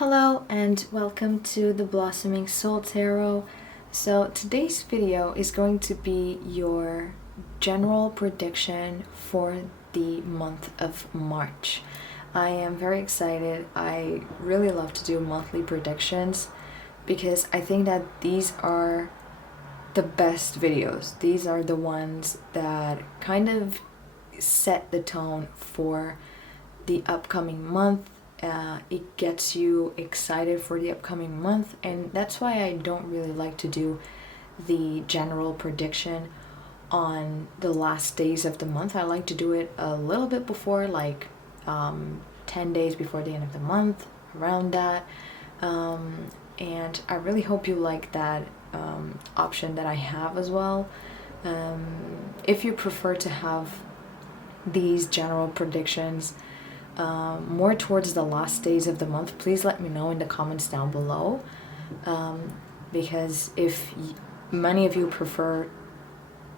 Hello and welcome to the Blossoming Soul Tarot. So today's video is going to be your general prediction for the month of March. I am very excited. I really love to do monthly predictions because I think that these are the best videos. These are the ones that kind of set the tone for the upcoming month. It gets you excited for the upcoming month, and that's why I don't really like to do the general prediction on the last days of the month. I like to do it a little bit before, like 10 days before the end of the month, around that. And I really hope you like that option that I have as well. If you prefer to have these general predictions more towards the last days of the month, please let me know in the comments down below, because if many of you prefer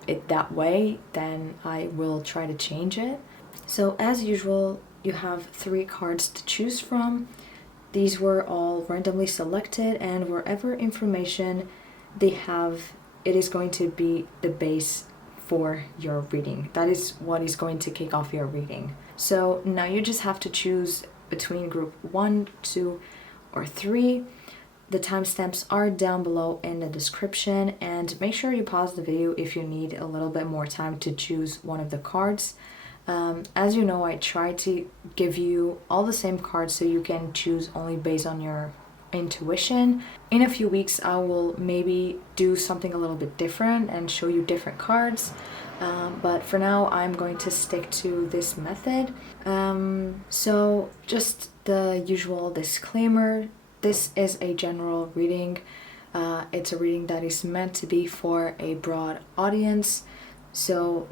it that way, then I will try to change it. So as usual, you have 3 cards to choose from. These were all randomly selected, and wherever information they have, it is going to be the base for your reading. That is what is going to kick off your reading. So now you just have to choose between group 1, 2, or 3. The timestamps are down below in the description, and make sure you pause the video if you need a little bit more time to choose one of the cards. As you know, I try to give you all the same cards so you can choose only based on your intuition. In a few weeks, I will maybe do something a little bit different and show you different cards. But for now, I'm going to stick to this method. So just the usual disclaimer, this is a general reading. It's a reading that is meant to be for a broad audience. So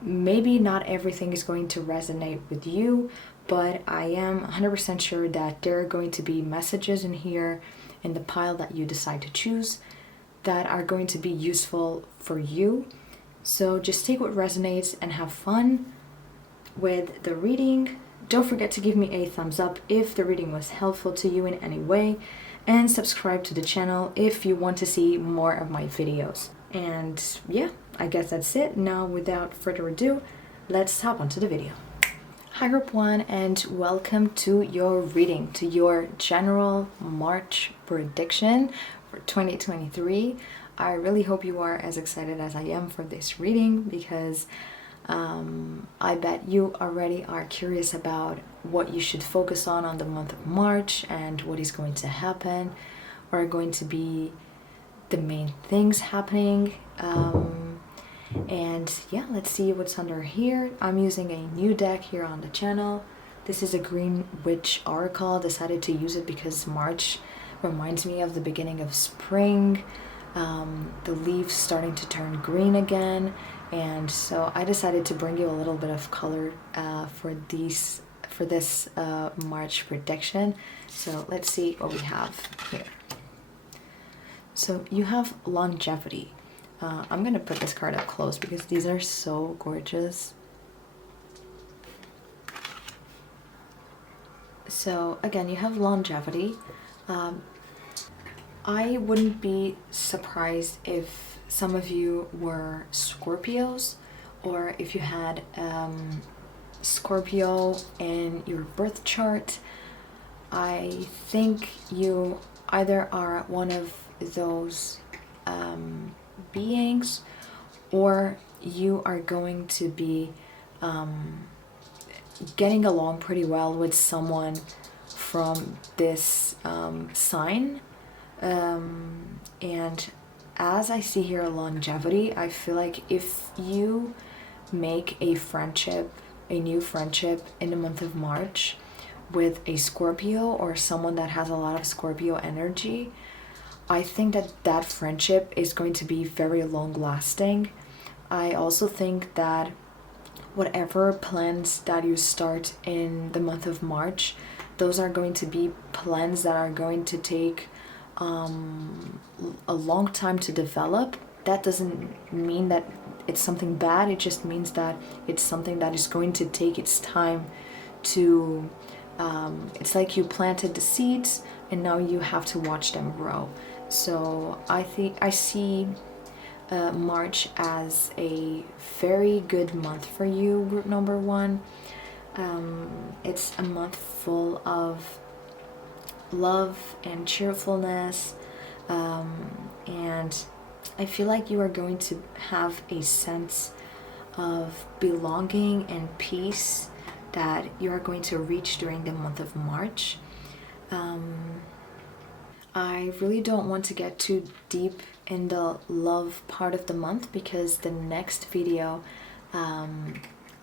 maybe not everything is going to resonate with you, but I am 100% sure that there are going to be messages in here in the pile that you decide to choose that are going to be useful for you. So just take what resonates and have fun with the reading. Don't forget to give me a thumbs up if the reading was helpful to you in any way, and subscribe to the channel if you want to see more of my videos. And yeah, I guess that's it. Now, without further ado, let's hop onto the video. Hi group 1, and welcome to your reading, to your general March prediction for 2023. I really hope you are as excited as I am for this reading, because I bet you already are curious about what you should focus on the month of March and what is going to happen, or are going to be the main things happening. And yeah, let's see what's under here. I'm using a new deck here on the channel. This is a Green Witch Oracle. I decided to use it because March reminds me of the beginning of spring, the leaves starting to turn green again, and so I decided to bring you a little bit of color for this March prediction. So let's see what we have here. So you have longevity. I'm gonna put this card up close because these are so gorgeous. So again, you have longevity. I wouldn't be surprised if some of you were Scorpios, or if you had Scorpio in your birth chart. I think you either are one of those beings, or you are going to be getting along pretty well with someone from this sign. And as I see here longevity, I feel like if you make a friendship, a new friendship in the month of March with a Scorpio or someone that has a lot of Scorpio energy, I think that that friendship is going to be very long lasting. I also think that whatever plans that you start in the month of March, those are going to be plans that are going to take a long time to develop. That doesn't mean that it's something bad, it just means that it's something that is going to take its time to It's like you planted the seeds and now you have to watch them grow. So I see March as a very good month for you, group number one. It's a month full of love and cheerfulness, and I feel like you are going to have a sense of belonging and peace that you are going to reach during the month of March. I really don't want to get too deep in the love part of the month because the next video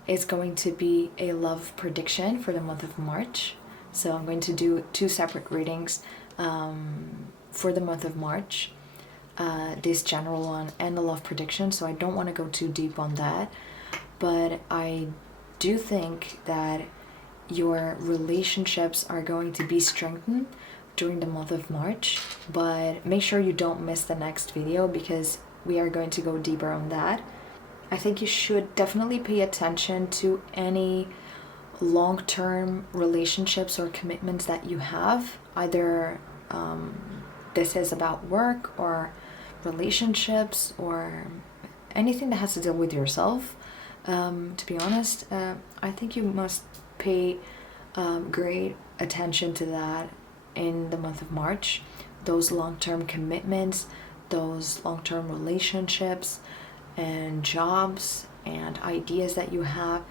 is going to be a love prediction for the month of March. So I'm going to do 2 separate readings for the month of March, this general one and the love prediction, so I don't want to go too deep on that. But I do think that your relationships are going to be strengthened during the month of March, but make sure you don't miss the next video because we are going to go deeper on that. I think you should definitely pay attention to any long-term relationships or commitments that you have. Either this is about work or relationships or anything that has to deal with yourself. To be honest, I think you must pay great attention to that in the month of March. Those long-term commitments, those long-term relationships and jobs and ideas that you have,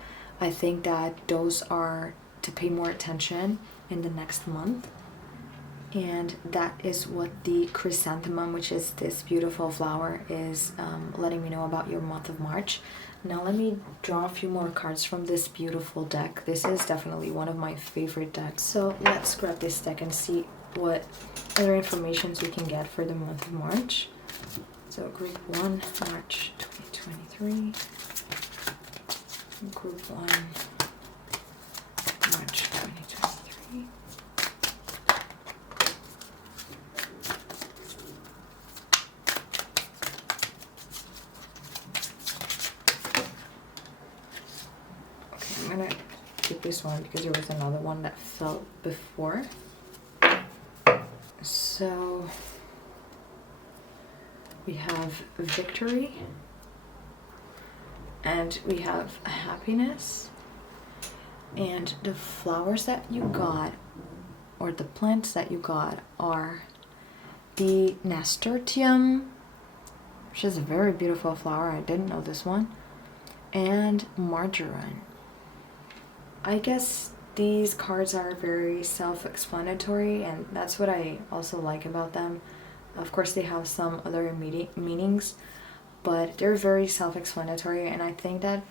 I think that those are to pay more attention in the next month. And that is what the chrysanthemum, which is this beautiful flower, is letting me know about your month of March. Now let me draw a few more cards from this beautiful deck. This is definitely one of my favorite decks. So let's grab this deck and see what other informations we can get for the month of March. So group 1, March 2023. Group 1, March 2023. Okay, I'm gonna keep this one because there was another one that fell before. So we have victory, and we have happiness, and the flowers that you got, or the plants that you got, are the nasturtium, which is a very beautiful flower. I didn't know this one, and marjoram. I guess these cards are very self-explanatory, and that's what I also like about them. Of course, they have some other meanings, but they're very self-explanatory, and I think that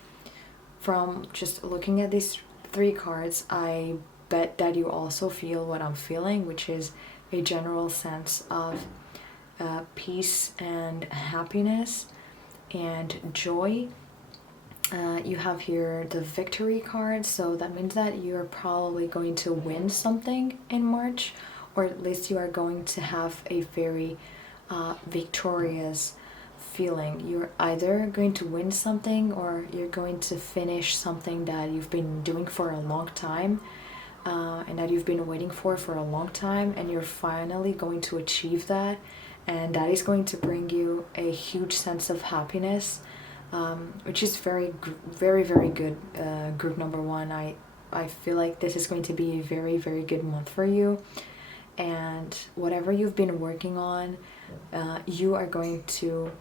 from just looking at these 3 cards, I bet that you also feel what I'm feeling, which is a general sense of peace and happiness and joy. You have here the victory card, so that means that you're probably going to win something in March, or at least you are going to have a very victorious feeling. You're either going to win something or you're going to finish something that you've been doing for a long time, and that you've been waiting for a long time, and you're finally going to achieve that, and that is going to bring you a huge sense of happiness, which is very good. Group number 1, I feel like this is going to be a very good month for you, and whatever you've been working on, you are going to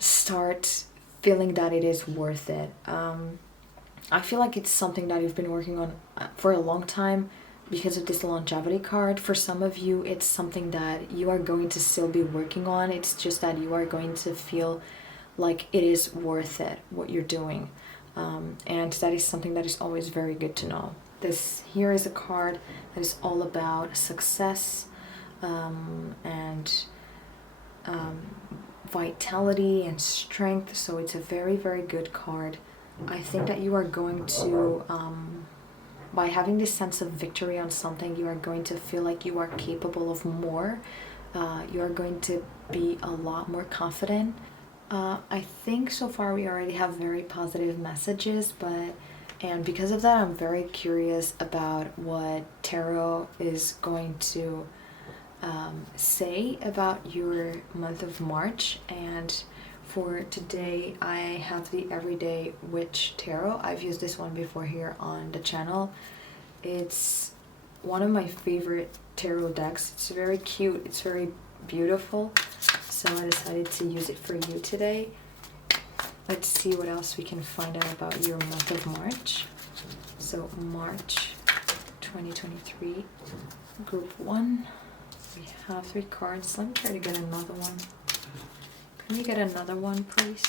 start feeling that it is worth it. I feel like it's something that you've been working on for a long time because of this longevity card. For some of you, it's something that you are going to still be working on. It's just that you are going to feel like it is worth it, what you're doing. And that is something that is always very good to know. This here is a card that is all about success and vitality and strength, so it's a very good card. I think that you are going to, by having this sense of victory on something, you are going to feel like you are capable of more. You are going to be a lot more confident. I think so far we already have very positive messages, but And because of that, I'm very curious about what tarot is going to say about your month of March. And for today, I have the Everyday Witch Tarot. I've used this one before here on the channel. It's one of my favorite tarot decks. It's very cute, it's very beautiful, so I decided to use it for you today. Let's see what else we can find out about your month of March. So March 2023, group 1. We have 3 cards. Let me try to get another one. Can you get another one, please?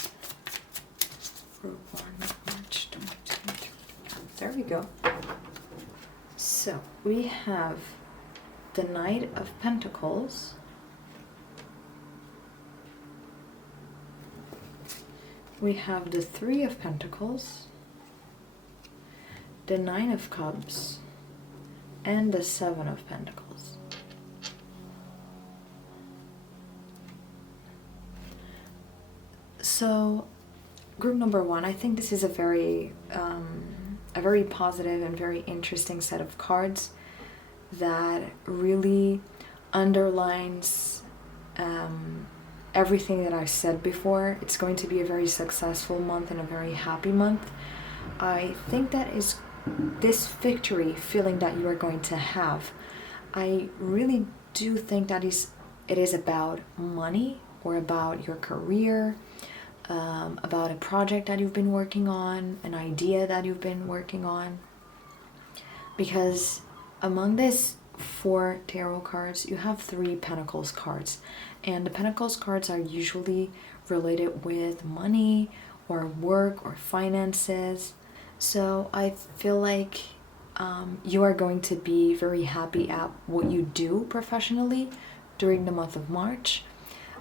Group 1, March 2023. There we go. So we have the Knight of Pentacles, we have the 3 of Pentacles, the 9 of Cups, and the 7 of Pentacles. So group number 1, I think this is a very positive and very interesting set of cards that really underlines everything that I said before. It's going to be a very successful month and a very happy month. I think that is this victory feeling that you are going to have. I really do think that it is about money or about your career, about a project that you've been working on, an idea that you've been working on. Because among these 4 tarot cards, you have 3 Pentacles cards. And the Pentacles cards are usually related with money or work or finances. So I feel like you are going to be very happy at what you do professionally during the month of March.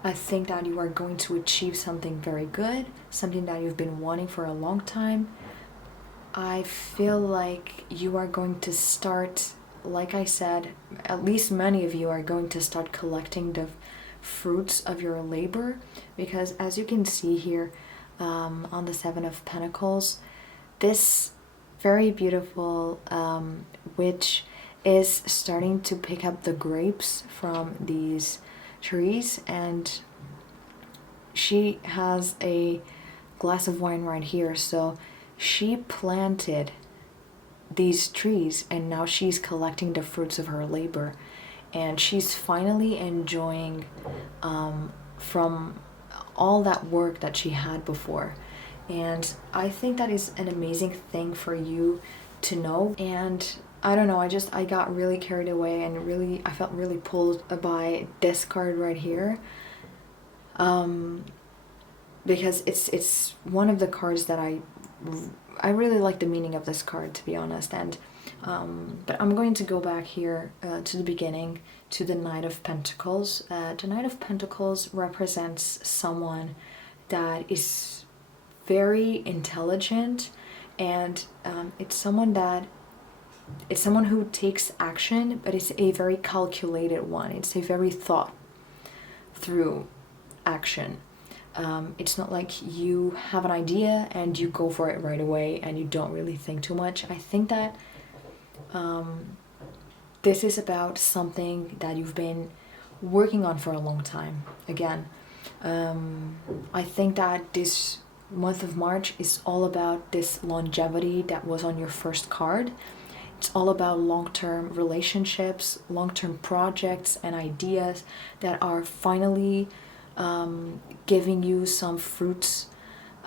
I think that you are going to achieve something very good, something that you've been wanting for a long time. I feel like you are going to start, like I said, at least many of you are going to start collecting the fruits of your labor, because as you can see here on the 7 of Pentacles, this very beautiful witch is starting to pick up the grapes from these trees, and she has a glass of wine right here. So she planted these trees and now she's collecting the fruits of her labor, and she's finally enjoying from all that work that she had before. And I think that is an amazing thing for you to know. And I don't know, I got really carried away and I felt really pulled by this card right here, because it's one of the cards that I really like the meaning of this card, to be honest. And but I'm going to go back here to the beginning, to the Knight of Pentacles. The Knight of Pentacles represents someone that is very intelligent, and it's someone who takes action, but it's a very calculated one. It's a very thought through action. It's not like you have an idea and you go for it right away and you don't really think too much. I think that this is about something that you've been working on for a long time. Again, I think that this month of March is all about this longevity that was on your first card. It's all about long-term relationships, long-term projects and ideas that are finally giving you some fruits,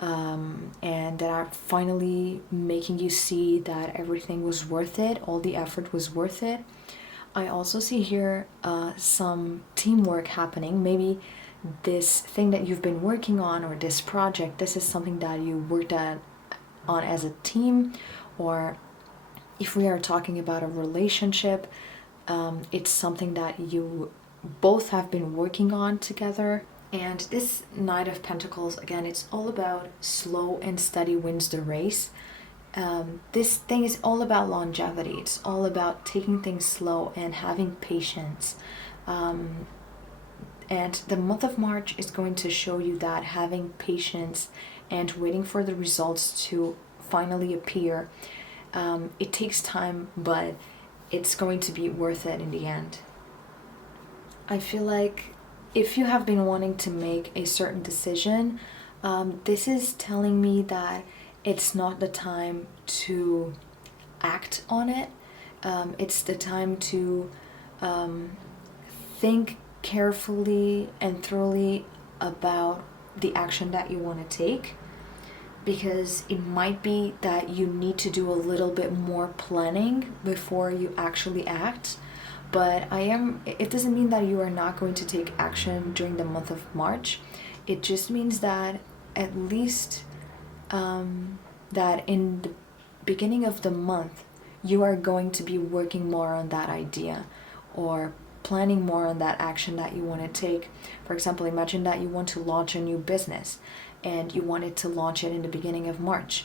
and that are finally making you see that everything was worth it, all the effort was worth it. I also see here some teamwork happening. Maybe this thing that you've been working on, or this project, this is something that you worked on as a team. Or if we are talking about a relationship, it's something that you both have been working on together. And this Knight of Pentacles, again, it's all about slow and steady wins the race. This thing is all about longevity. It's all about taking things slow and having patience. And the month of March is going to show you that having patience and waiting for the results to finally appear. It takes time, but it's going to be worth it in the end. I feel like if you have been wanting to make a certain decision, this is telling me that it's not the time to act on it. It's the time to think carefully and thoroughly about the action that you want to take, because it might be that you need to do a little bit more planning before you actually act. But it doesn't mean that you are not going to take action during the month of March. It just means that at least that in the beginning of the month, you are going to be working more on that idea or planning more on that action that you want to take. For example, imagine that you want to launch a new business and you wanted to launch it in the beginning of March.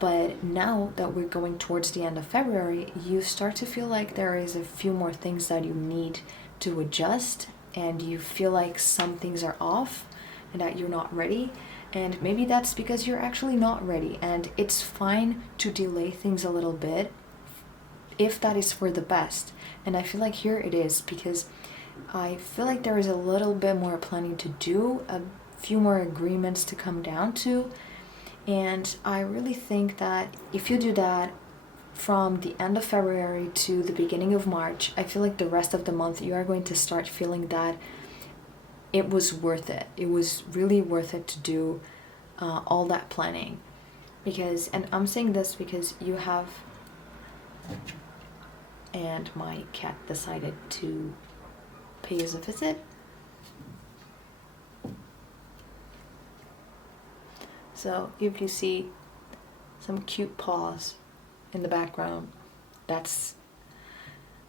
But now that we're going towards the end of February, you start to feel like there is a few more things that you need to adjust, and you feel like some things are off and that you're not ready. And maybe that's because you're actually not ready, and it's fine to delay things a little bit if that is for the best. And I feel like here it is, because I feel like there is a little bit more planning to do, a few more agreements to come down to. And I really think that if you do that from the end of February to the beginning of March, I feel like the rest of the month you are going to start feeling that it was worth it. It was really worth it to do all that planning. Because, and I'm saying this because you have, and my cat decided to pay us a visit. So if you see some cute paws in the background, that's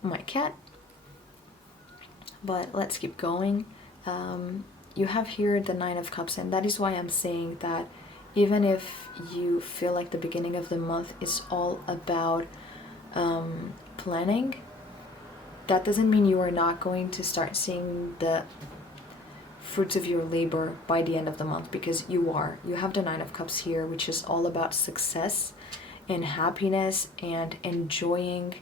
my cat. But let's keep going. You have here the Nine of Cups, and that is why I'm saying that even if you feel like the beginning of the month is all about planning, that doesn't mean you are not going to start seeing the fruits of your labor by the end of the month, because you are. You have the Nine of Cups here, which is all about success and happiness and enjoying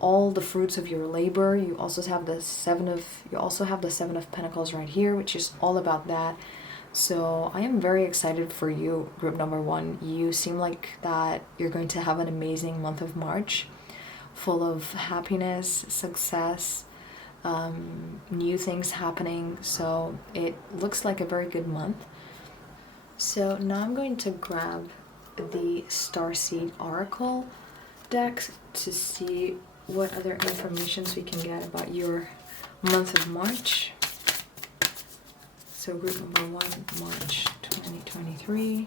all the fruits of your labor. You also have the Seven of Pentacles right here, which is all about that. So I am very excited for you, group number 1. You seem like that you're going to have an amazing month of March, full of happiness, success, new things happening. So it looks like a very good month. So now I'm going to grab the Starseed Oracle deck to see what other informations we can get about your month of March. So group number 1, March 2023.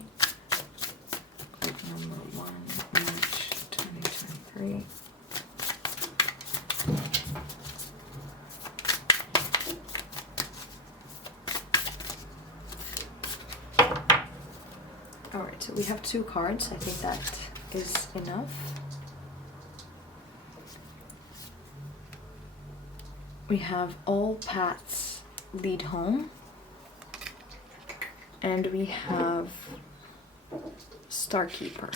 Group number 1, March 2023. Alright, so we have 2 cards. I think that is enough. We have All Paths Lead Home. And we have Starkeeper.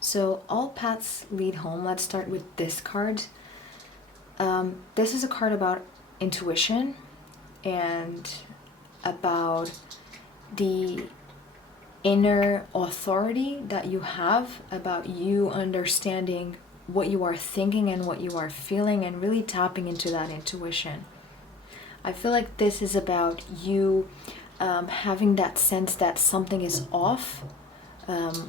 So All Paths Lead Home. Let's start with this card. This is a card about intuition and about the inner authority that you have, about you understanding what you are thinking and what you are feeling, and really tapping into that intuition. I feel like this is about you having that sense that something is off.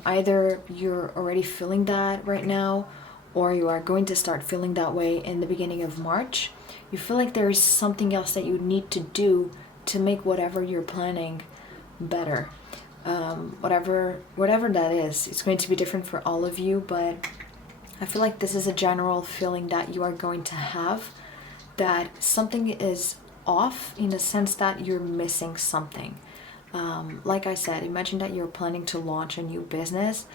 Either you're already feeling that right now, or you are going to start feeling that way in the beginning of March. You feel like there is something else that you need to do to make whatever you're planning better. Whatever that is, it's going to be different for all of you, but I feel like this is a general feeling that you are going to have, that something is off in the sense that you're missing something. Like I said, imagine that you're planning to launch a new business.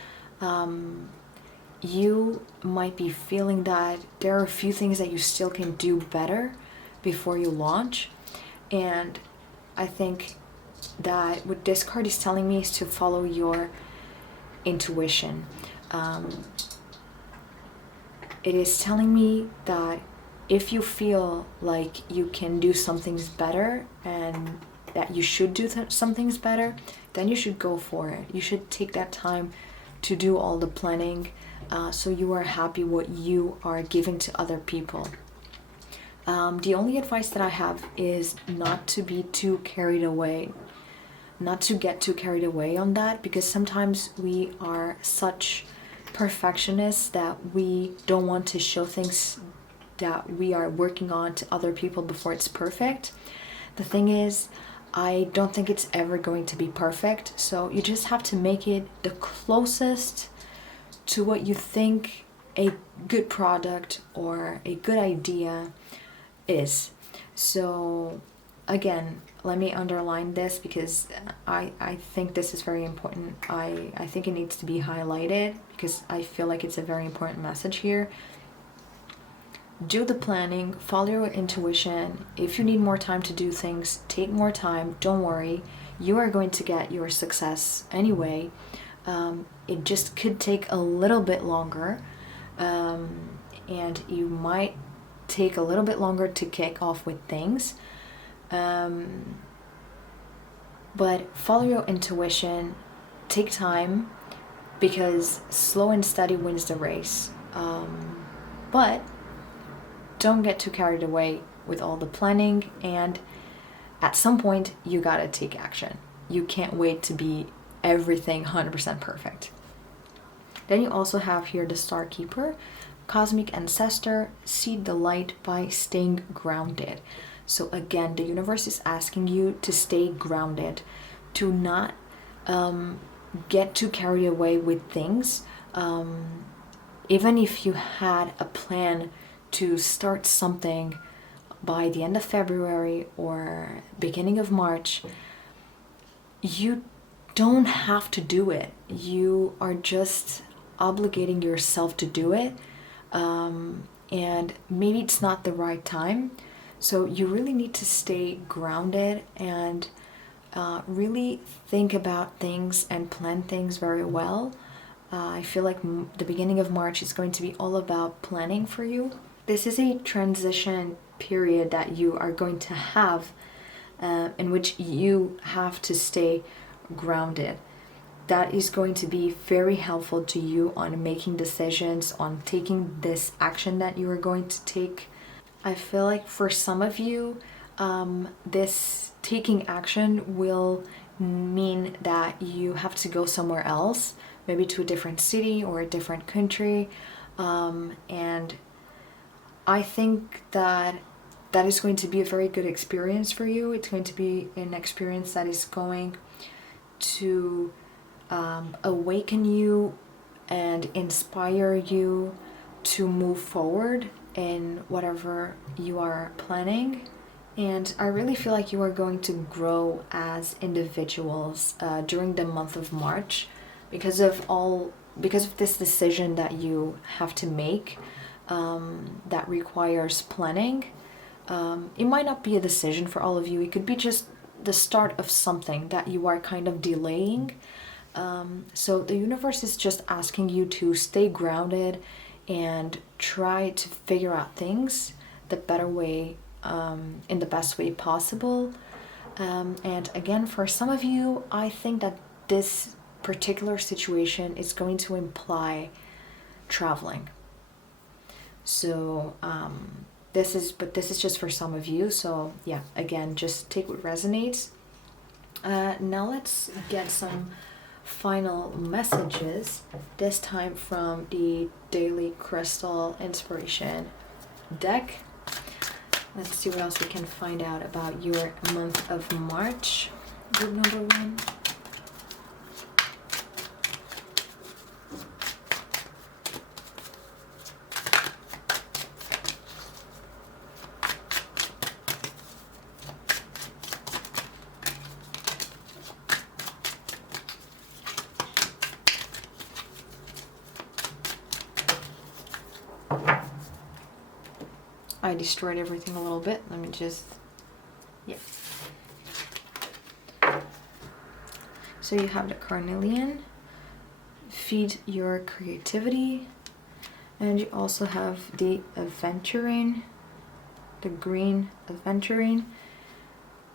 You might be feeling that there are a few things that you still can do better before you launch, and I think that what this card is telling me is to follow your intuition. It is telling me that if you feel like you can do some things better and that you should do some things better, then you should go for it. You should take that time to do all the planning, so you are happy what you are giving to other people. The only advice that I have is not to be too carried away, not to get too carried away on that, because sometimes we are such perfectionists that we don't want to show things that we are working on to other people before it's perfect. The thing is, I don't think it's ever going to be perfect, so you just have to make it the closest to what you think a good product or a good idea is. So again, let me underline this because I think this is very important. I think it needs to be highlighted because I feel like it's a very important message here. Do the planning, follow your intuition. If you need more time to do things, take more time. Don't worry, you are going to get your success anyway. It just could take a little bit longer, and you might take a little bit longer to kick off with things. But follow your intuition, take time, because slow and steady wins the race. But don't get too carried away with all the planning, and at some point you gotta take action. You can't wait to be everything 100% perfect. Then you also have here the Star Keeper, Cosmic Ancestor, seed the light by staying grounded. So again, the universe is asking you to stay grounded, to not get too carried away with things. Even if you had a plan to start something by the end of February or beginning of March, you don't have to do it. You are just obligating yourself to do it, and maybe it's not the right time. So you really need to stay grounded and really think about things and plan things very well. I feel like the beginning of March is going to be all about planning for you. This is a transition period that you are going to have, in which you have to stay grounded. That is going to be very helpful to you on making decisions, on taking this action that you are going to take. I feel like for some of you, this taking action will mean that you have to go somewhere else, maybe to a different city or a different country, and I think that that is going to be a very good experience for you. It's going to be an experience that is going to awaken you and inspire you to move forward in whatever you are planning. And I really feel like you are going to grow as individuals during the month of March because of this decision that you have to make. That requires planning. It might not be a decision for all of you. It could be just the start of something that you are kind of delaying. So the universe is just asking you to stay grounded and try to figure out things the better way, in the best way possible. And again, for some of you, I think that this particular situation is going to imply traveling. So this is just for some of you. So yeah, again, just take what resonates. Now let's get some final messages, this time from the Daily Crystal Inspiration deck. Let's see what else we can find out about your month of March. Group number 1. I destroyed everything a little bit. Let me just, yeah. So you have the carnelian, feed your creativity, and you also have the aventurine, the green aventurine,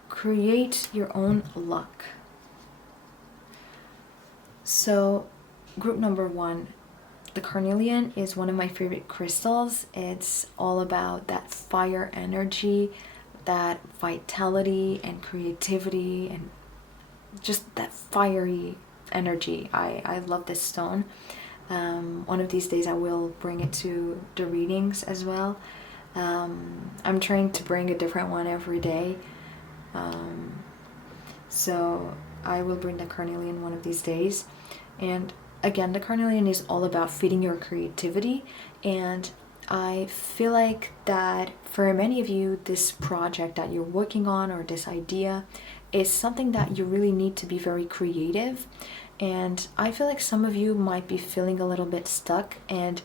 create your own luck. So group number 1, the carnelian is one of my favorite crystals. It's all about that fire energy, that vitality and creativity, and just that fiery energy. I love this stone. One of these days I will bring it to the readings as well. I'm trying to bring a different one every day. So I will bring the carnelian one of these days. And again, the carnelian is all about feeding your creativity, and I feel like that for many of you, this project that you're working on or this idea is something that you really need to be very creative. And I feel like some of you might be feeling a little bit stuck and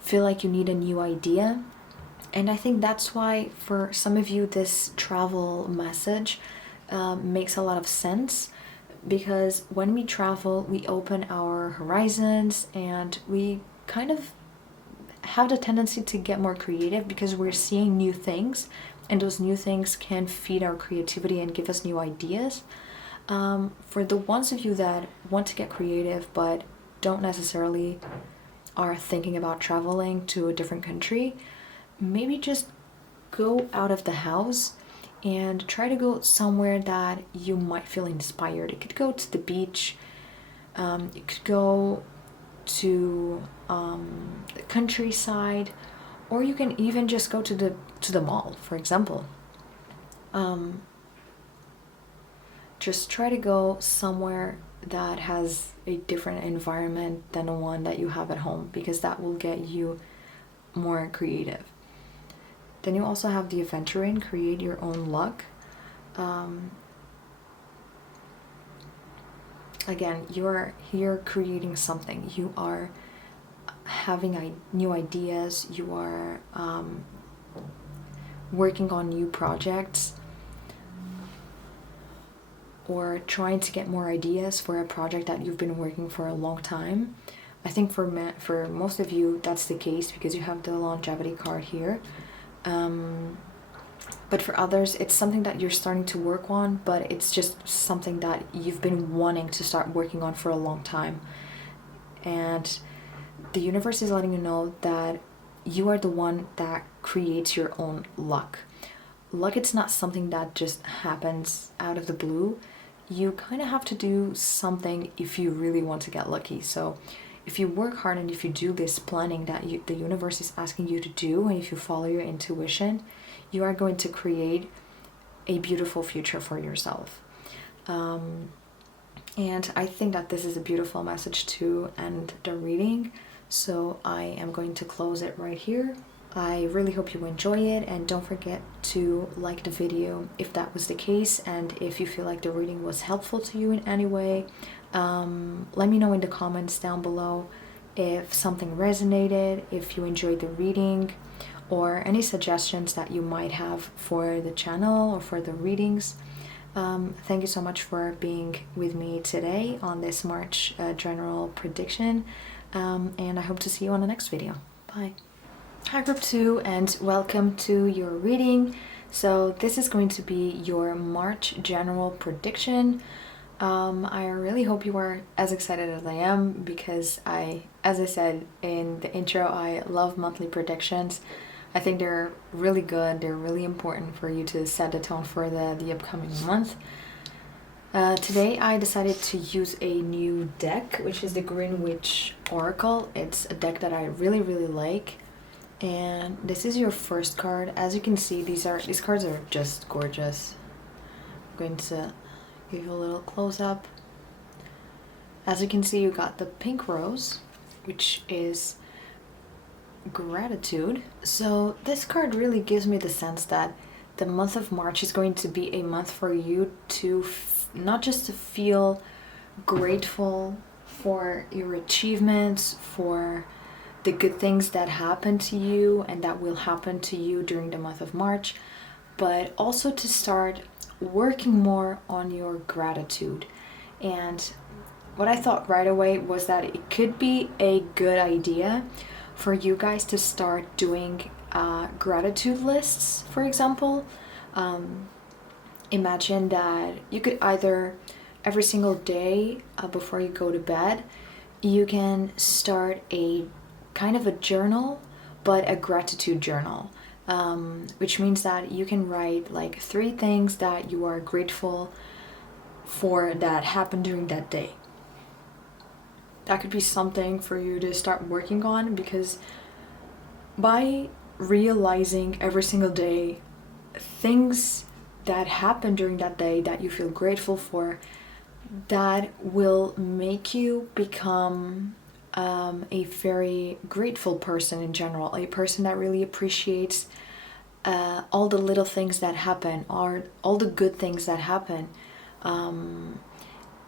feel like you need a new idea. And I think that's why for some of you this travel message makes a lot of sense, because when we travel we open our horizons and we kind of have the tendency to get more creative because we're seeing new things, and those new things can feed our creativity and give us new ideas. For the ones of you that want to get creative but don't necessarily are thinking about traveling to a different country, maybe just go out of the house and try to go somewhere that you might feel inspired. You could go to the beach, you could go to the countryside, or you can even just go to the mall, for example. Just try to go somewhere that has a different environment than the one that you have at home, because that will get you more creative. Then you also have the aventurine, create your own luck. Again, you're here creating something. You are having new ideas. You are working on new projects, or trying to get more ideas for a project that you've been working for a long time. I think for most of you that's the case because you have the longevity card here. But for others, it's something that you're starting to work on, but it's just something that you've been wanting to start working on for a long time. And the universe is letting you know that you are the one that creates your own luck. Luck, it's not something that just happens out of the blue. You kind of have to do something if you really want to get lucky. So if you work hard and if you do this planning that the universe is asking you to do, and if you follow your intuition, you are going to create a beautiful future for yourself. And I think that this is a beautiful message to end the reading. So I am going to close it right here. I really hope you enjoy it, and don't forget to like the video if that was the case, and if you feel like the reading was helpful to you in any way. Let me know in the comments down below if something resonated, if you enjoyed the reading, or any suggestions that you might have for the channel or for the readings. Thank you so much for being with me today on this March general prediction, and I hope to see you on the next video. Bye. Hi group 2, and welcome to your reading. So this is going to be your March general prediction. I really hope you are as excited as I am, because as I said in the intro, I love monthly predictions. I think they're really good. They're really important for you to set the tone for the upcoming month. Today I decided to use a new deck, which is the Greenwich Oracle. It's a deck that I really like. And this is your first card. As you can see, these cards are just gorgeous. I'm going to give you a little close-up. As you can see, you got the pink rose, which is gratitude. So this card really gives me the sense that the month of March is going to be a month for you to not just to feel grateful for your achievements, for the good things that happen to you and that will happen to you during the month of March, but also to start working more on your gratitude. And what I thought right away was that it could be a good idea for you guys to start doing gratitude lists, for example. Imagine that you could either every single day before you go to bed, you can start a kind of a journal, but a gratitude journal, which means that you can write like 3 things that you are grateful for that happened during that day. That could be something for you to start working on, because by realizing every single day things that happen during that day that you feel grateful for, that will make you become a very grateful person in general, a person that really appreciates all the little things that happen, or all the good things that happen.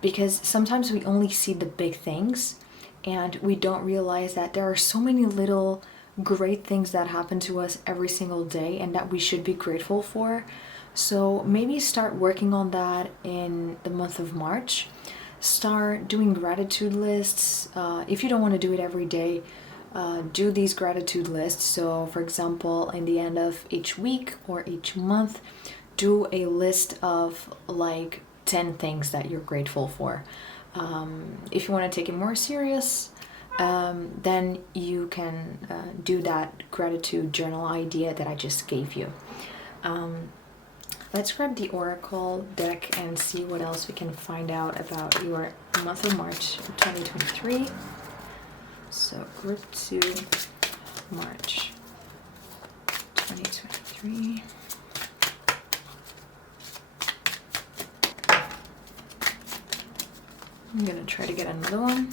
Because sometimes we only see the big things and we don't realize that there are so many little great things that happen to us every single day and that we should be grateful for. So maybe start working on that in the month of March. Start doing gratitude lists. If you don't want to do it every day, do these gratitude lists. So for example, in the end of each week or each month, do a list of like 10 things that you're grateful for. If you want to take it more serious, then you can do that gratitude journal idea that I just gave you. Let's grab the Oracle deck and see what else we can find out about your month of March 2023. So group 2, March 2023. I'm gonna try to get another one.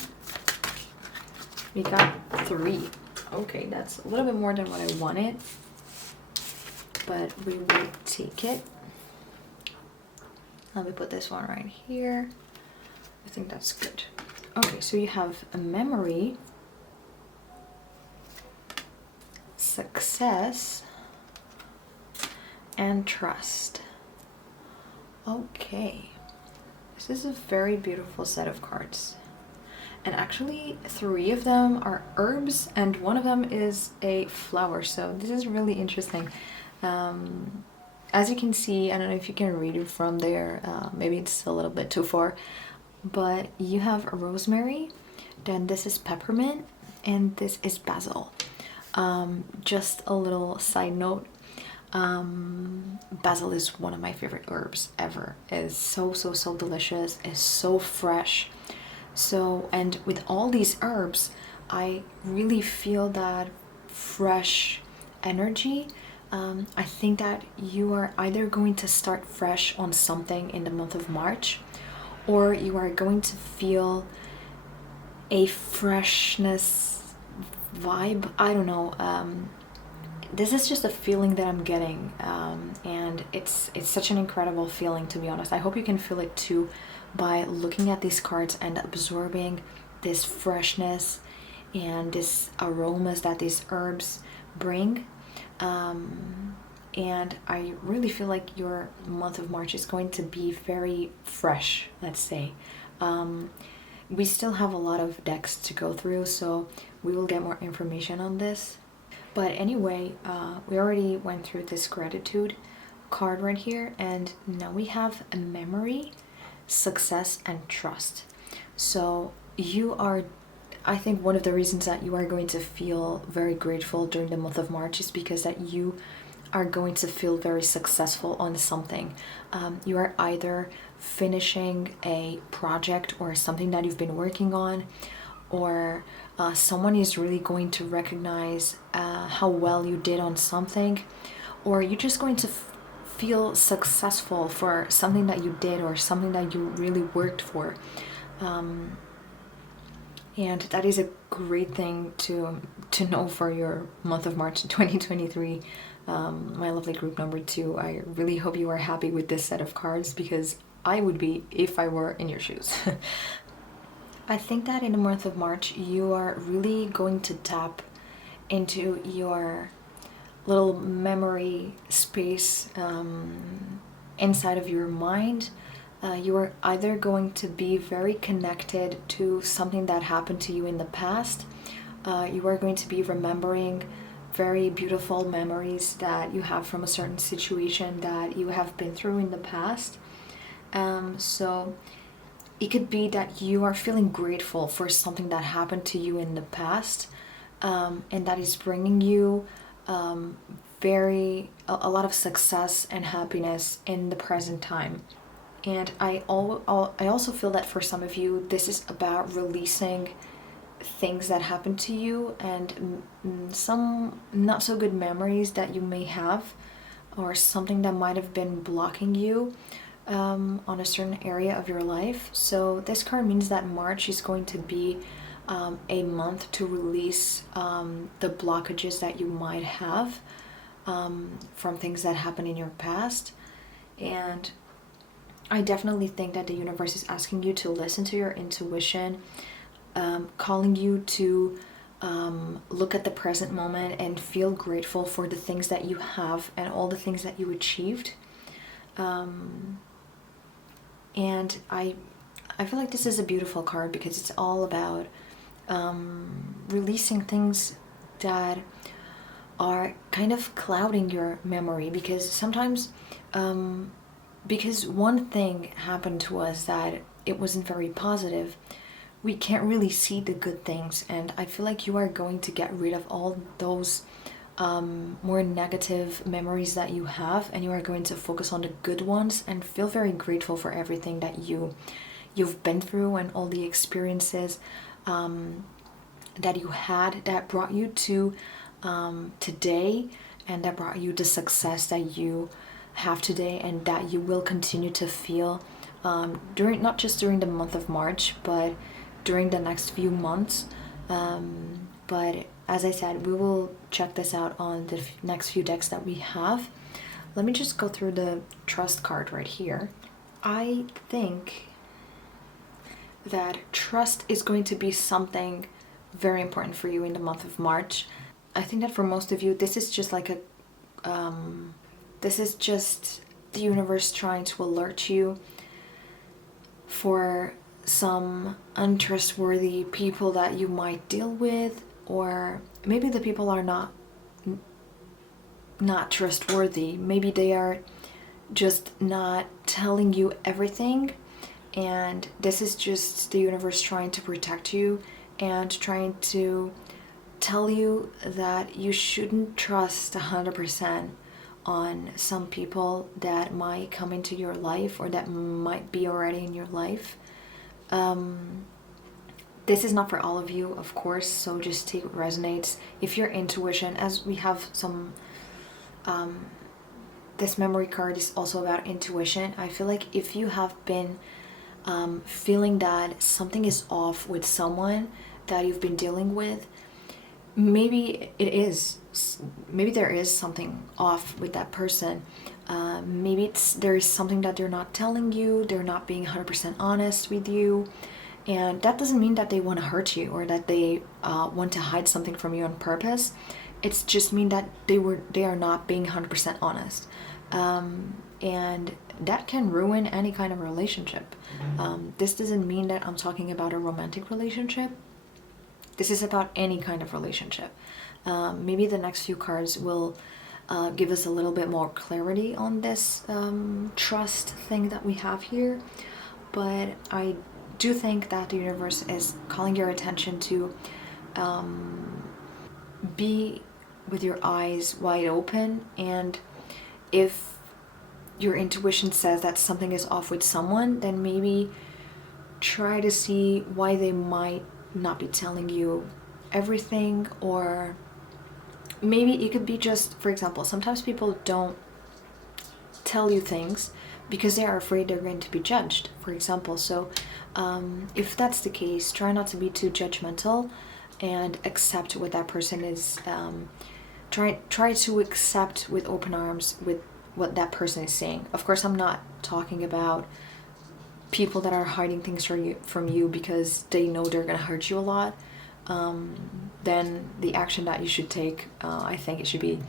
We got 3. Okay, that's a little bit more than what I wanted, but we will take it. Let me put this one right here. I think that's good. Okay, so you have a memory, success, and trust. Okay, this is a very beautiful set of cards. And actually 3 of them are herbs and 1 of them is a flower. So this is really interesting. As you can see, I don't know if you can read it from there, maybe it's a little bit too far, but you have rosemary, then this is peppermint, and this is basil. Just a little side note, basil is one of my favorite herbs ever. It's so delicious, it's so fresh. So, and with all these herbs, I really feel that fresh energy. I think that you are either going to start fresh on something in the month of March, or you are going to feel a freshness vibe. I don't know. This is just a feeling that I'm getting, and it's such an incredible feeling, to be honest. I hope you can feel it too by looking at these cards and absorbing this freshness and this aromas that these herbs bring. And I really feel like your month of March is going to be very fresh, let's say. We still have a lot of decks to go through, so we will get more information on this. But anyway, we already went through this gratitude card right here, and now we have a memory, success, and trust. So you are, I think one of the reasons that you are going to feel very grateful during the month of March is because that you are going to feel very successful on something. You are either finishing a project or something that you've been working on, or someone is really going to recognize how well you did on something, or you're just going to feel successful for something that you did or something that you really worked for. And that is a great thing to know for your month of March 2023. My lovely group number 2, I really hope you are happy with this set of cards, because I would be if I were in your shoes. I think that in the month of March you are really going to tap into your little memory space inside of your mind, You are either going to be very connected to something that happened to you in the past. You are going to be remembering very beautiful memories that you have from a certain situation that you have been through in the past. So it could be that you are feeling grateful for something that happened to you in the past, and that is bringing you a lot of success and happiness in the present time. And I also feel that for some of you, this is about releasing things that happened to you and some not so good memories that you may have, or something that might have been blocking you on a certain area of your life. So this card means that March is going to be a month to release the blockages that you might have from things that happened in your past. And I definitely think that the universe is asking you to listen to your intuition, calling you to look at the present moment and feel grateful for the things that you have and all the things that you achieved. And I feel like this is a beautiful card because it's all about releasing things that are kind of clouding your memory, because sometimes because one thing happened to us that it wasn't very positive, we can't really see the good things. And I feel like you are going to get rid of all those more negative memories that you have, and you are going to focus on the good ones and feel very grateful for everything that you've been through and all the experiences that you had that brought you to today, and that brought you the success that you have today and that you will continue to feel during, not just during the month of March, but during the next few months. But as I said, we will check this out on the next few decks that we have. Let me just go through the trust card right here. I think that trust is going to be something very important for you in the month of March. I think that for most of you, this is just like this is just the universe trying to alert you for some untrustworthy people that you might deal with, or maybe the people are not trustworthy. Maybe they are just not telling you everything, and this is just the universe trying to protect you and trying to tell you that you shouldn't trust 100% on some people that might come into your life or that might be already in your life. This is not for all of you, of course, so just take what resonates. If your intuition, as we have some, this memory card is also about intuition. I feel like if you have been feeling that something is off with someone that you've been dealing with, maybe there is something off with that person. Maybe there is something that they're not telling you, they're not being 100% honest with you, and that doesn't mean that they want to hurt you or that they want to hide something from you on purpose. It's just mean that they are not being 100% honest, and that can ruin any kind of relationship. This doesn't mean that I'm talking about a romantic relationship. This is about any kind of relationship. Maybe the next few cards will give us a little bit more clarity on this trust thing that we have here. But I do think that the universe is calling your attention to be with your eyes wide open, and if your intuition says that something is off with someone, then maybe try to see why they might not be telling you everything. Or maybe it could be just, for example, sometimes people don't tell you things because they are afraid they're going to be judged, for example. So if that's the case, try not to be too judgmental and accept what that person is. Try to accept with open arms with what that person is saying. Of course, I'm not talking about people that are hiding things from you because they know they're gonna hurt you a lot. Then the action that you should take, I think it should be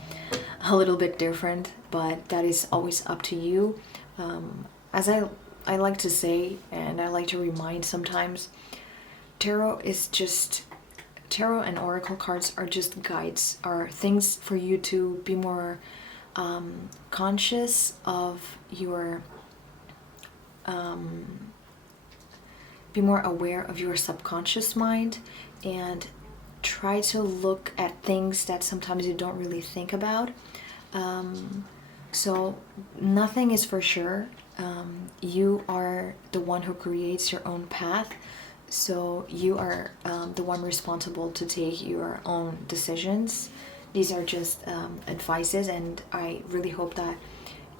a little bit different, but that is always up to you. As I I like to say, and I like to remind sometimes, tarot and oracle cards are just guides, are things for you to be more conscious of your, be more aware of your subconscious mind, and try to look at things that sometimes you don't really think about. So nothing is for sure. You are the one who creates your own path. So you are the one responsible to take your own decisions. These are just advices, and I really hope that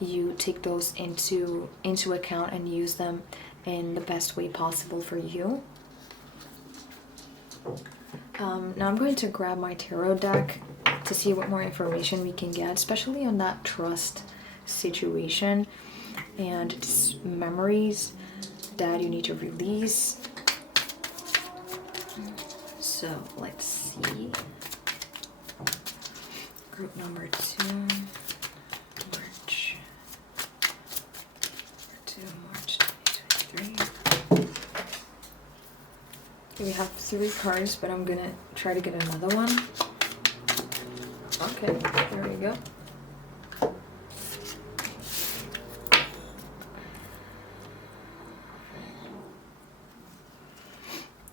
you take those into account and use them in the best way possible for you. Now I'm going to grab my tarot deck to see what more information we can get, especially on that trust situation and memories that you need to release. So let's see. Group number 2, March 2023. Okay, we have 3 cards, but I'm gonna try to get another one. Okay, there we go.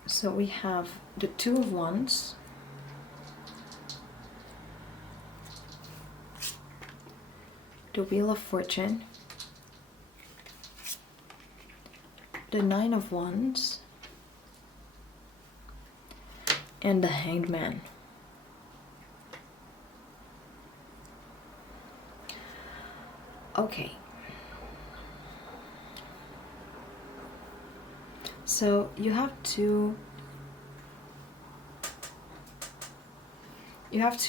So we have the 2 of Wands, the Wheel of Fortune, the 9 of Wands, and the Hanged Man. Okay. So you have two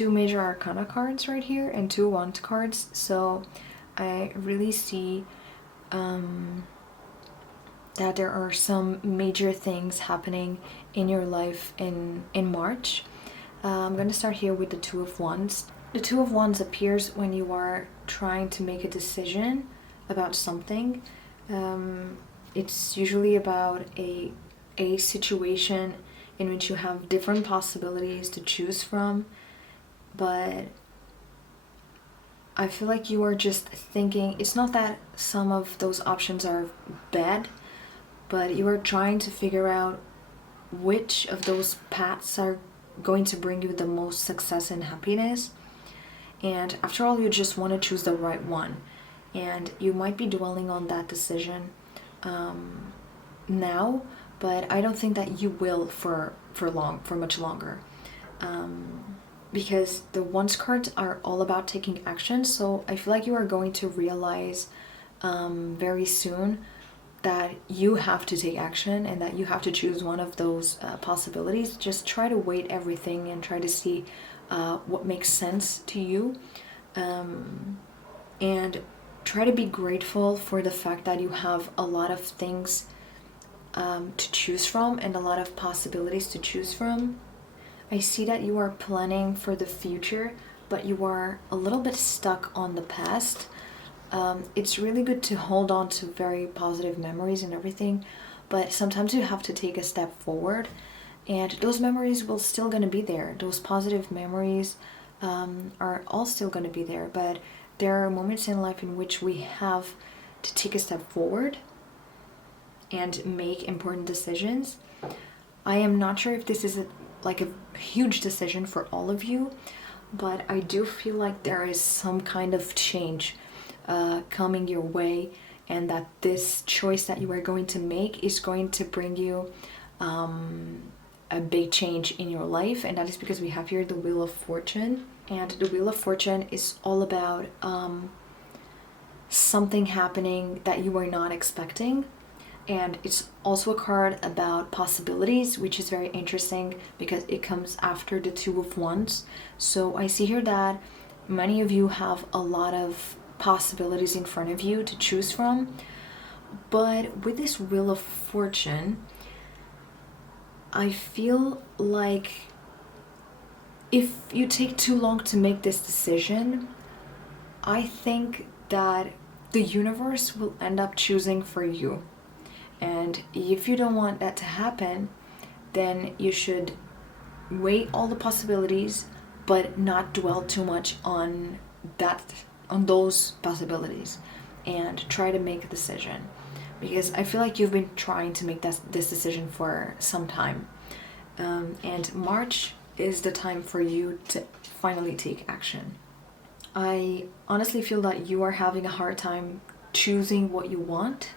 major arcana cards right here and 2 wand cards. So I really see that there are some major things happening in your life in March. I'm going to start here with the 2 of Wands. The 2 of Wands appears when you are trying to make a decision about something. It's usually about a situation in which you have different possibilities to choose from, but I feel like you are just thinking, it's not that some of those options are bad, but you are trying to figure out which of those paths are going to bring you the most success and happiness. And after all, you just want to choose the right one, and you might be dwelling on that decision now, but I don't think that you will for much longer, because the Wands cards are all about taking action. So I feel like you are going to realize very soon that you have to take action and that you have to choose one of those possibilities. Just try to weigh everything and try to see what makes sense to you, and try to be grateful for the fact that you have a lot of things to choose from and a lot of possibilities to choose from. I see that you are planning for the future, but you are a little bit stuck on the past. It's really good to hold on to very positive memories and everything, but sometimes you have to take a step forward, and those memories will still gonna be there. Those positive memories are all still gonna be there, but there are moments in life in which we have to take a step forward and make important decisions. I am not sure if this is a huge decision for all of you, but I do feel like there is some kind of change coming your way, and that this choice that you are going to make is going to bring you a big change in your life. And that is because we have here the Wheel of Fortune, and the Wheel of Fortune is all about something happening that you were not expecting. And it's also a card about possibilities, which is very interesting because it comes after the 2 of Wands. So I see here that many of you have a lot of possibilities in front of you to choose from, but with this Wheel of Fortune, I feel like if you take too long to make this decision, I think that the universe will end up choosing for you. And if you don't want that to happen, then you should weigh all the possibilities, but not dwell too much on those possibilities, and try to make a decision. Because I feel like you've been trying to make this decision for some time. And March is the time for you to finally take action. I honestly feel that you are having a hard time choosing what you want.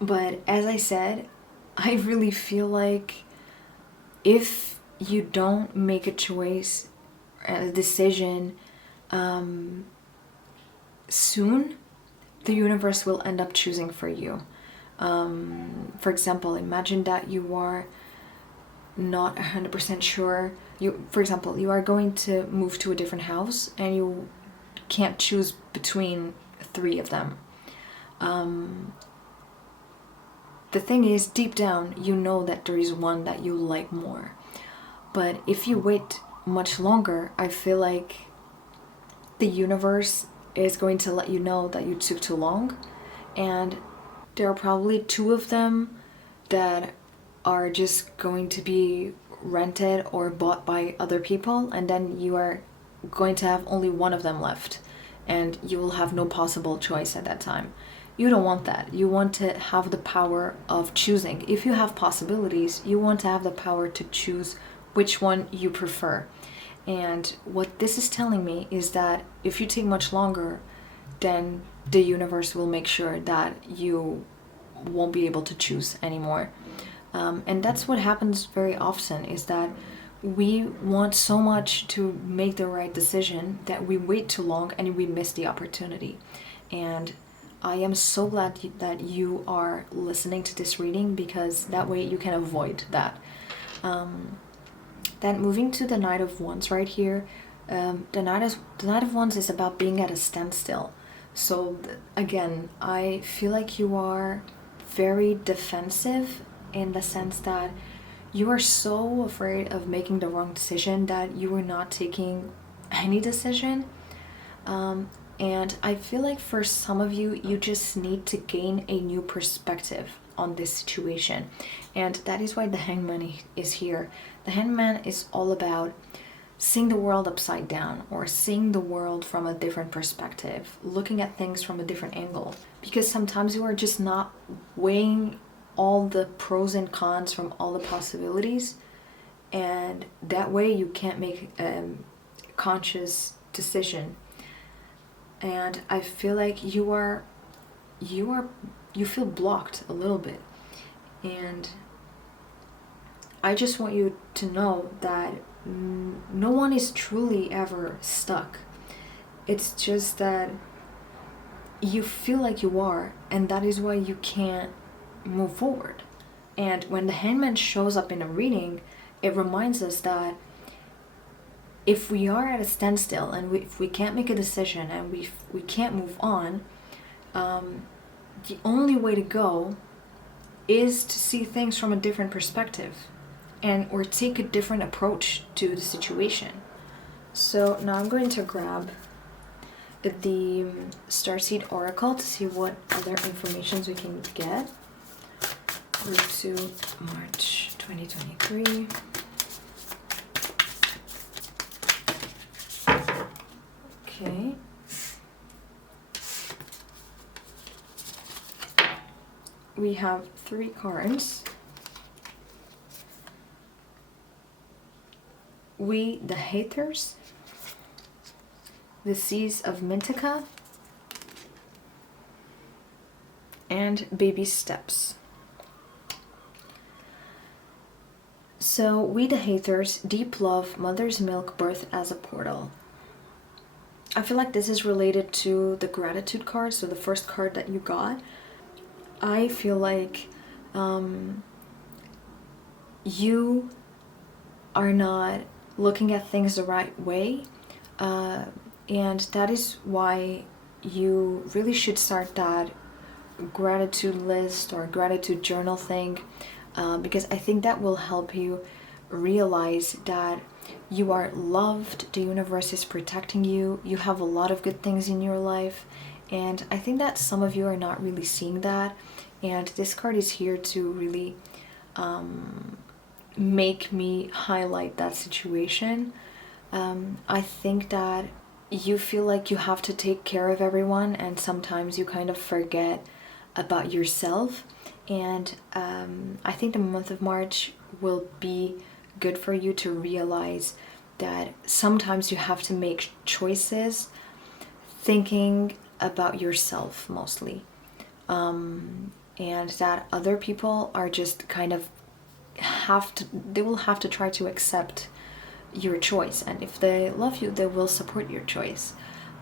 But as I said, I really feel like if you don't make a choice, a decision soon, the universe will end up choosing for you. For example, imagine that you are not 100% sure. For example, you are going to move to a different house and you can't choose between 3 of them. The thing is, deep down, you know that there is one that you like more. But if you wait much longer, I feel like the universe is going to let you know that you took too long, and there are probably 2 of them that are just going to be rented or bought by other people, and then you are going to have only 1 of them left, and you will have no possible choice at that time. You don't want that. You want to have the power of choosing. If you have possibilities, you want to have the power to choose which one you prefer. And what this is telling me is that if you take much longer, then the universe will make sure that you won't be able to choose anymore. And that's what happens very often, is that we want so much to make the right decision that we wait too long and we miss the opportunity. And I am so glad that you are listening to this reading, because that way you can avoid that. Then moving to the Knight of Wands right here, the Knight of Wands is about being at a standstill. So again, I feel like you are very defensive, in the sense that you are so afraid of making the wrong decision that you are not taking any decision. And I feel like for some of you, you just need to gain a new perspective on this situation. And that is why the Hangman is here. The Hangman is all about seeing the world upside down, or seeing the world from a different perspective, looking at things from a different angle. Because sometimes you are just not weighing all the pros and cons from all the possibilities, and that way you can't make a conscious decision. And I feel like you feel blocked a little bit. And I just want you to know that no one is truly ever stuck. It's just that you feel like you are, and that is why you can't move forward. And when the Hangman shows up in a reading, it reminds us that if we are at a standstill and if we can't make a decision and we can't move on, the only way to go is to see things from a different perspective, and or take a different approach to the situation. So now I'm going to grab the Starseed Oracle to see what other informations we can get through to March 2023. Okay. We have 3 cards. We, the Haters, the Seas of Mintica, and Baby Steps. So, We, the Haters, deep love, mother's milk, birth as a portal. I feel like this is related to the gratitude card, so the first card that you got. I feel like you are not looking at things the right way, and that is why you really should start that gratitude list or gratitude journal thing, because I think that will help you realize that you are loved, the universe is protecting you, you have a lot of good things in your life. And I think that some of you are not really seeing that, And this card is here to really make me highlight that situation. I think that you feel like you have to take care of everyone, and sometimes you kind of forget about yourself. And I think the month of March will be good for you to realize that sometimes you have to make choices thinking about yourself mostly, and that other people are just kind of they will have to try to accept your choice, and if they love you, they will support your choice.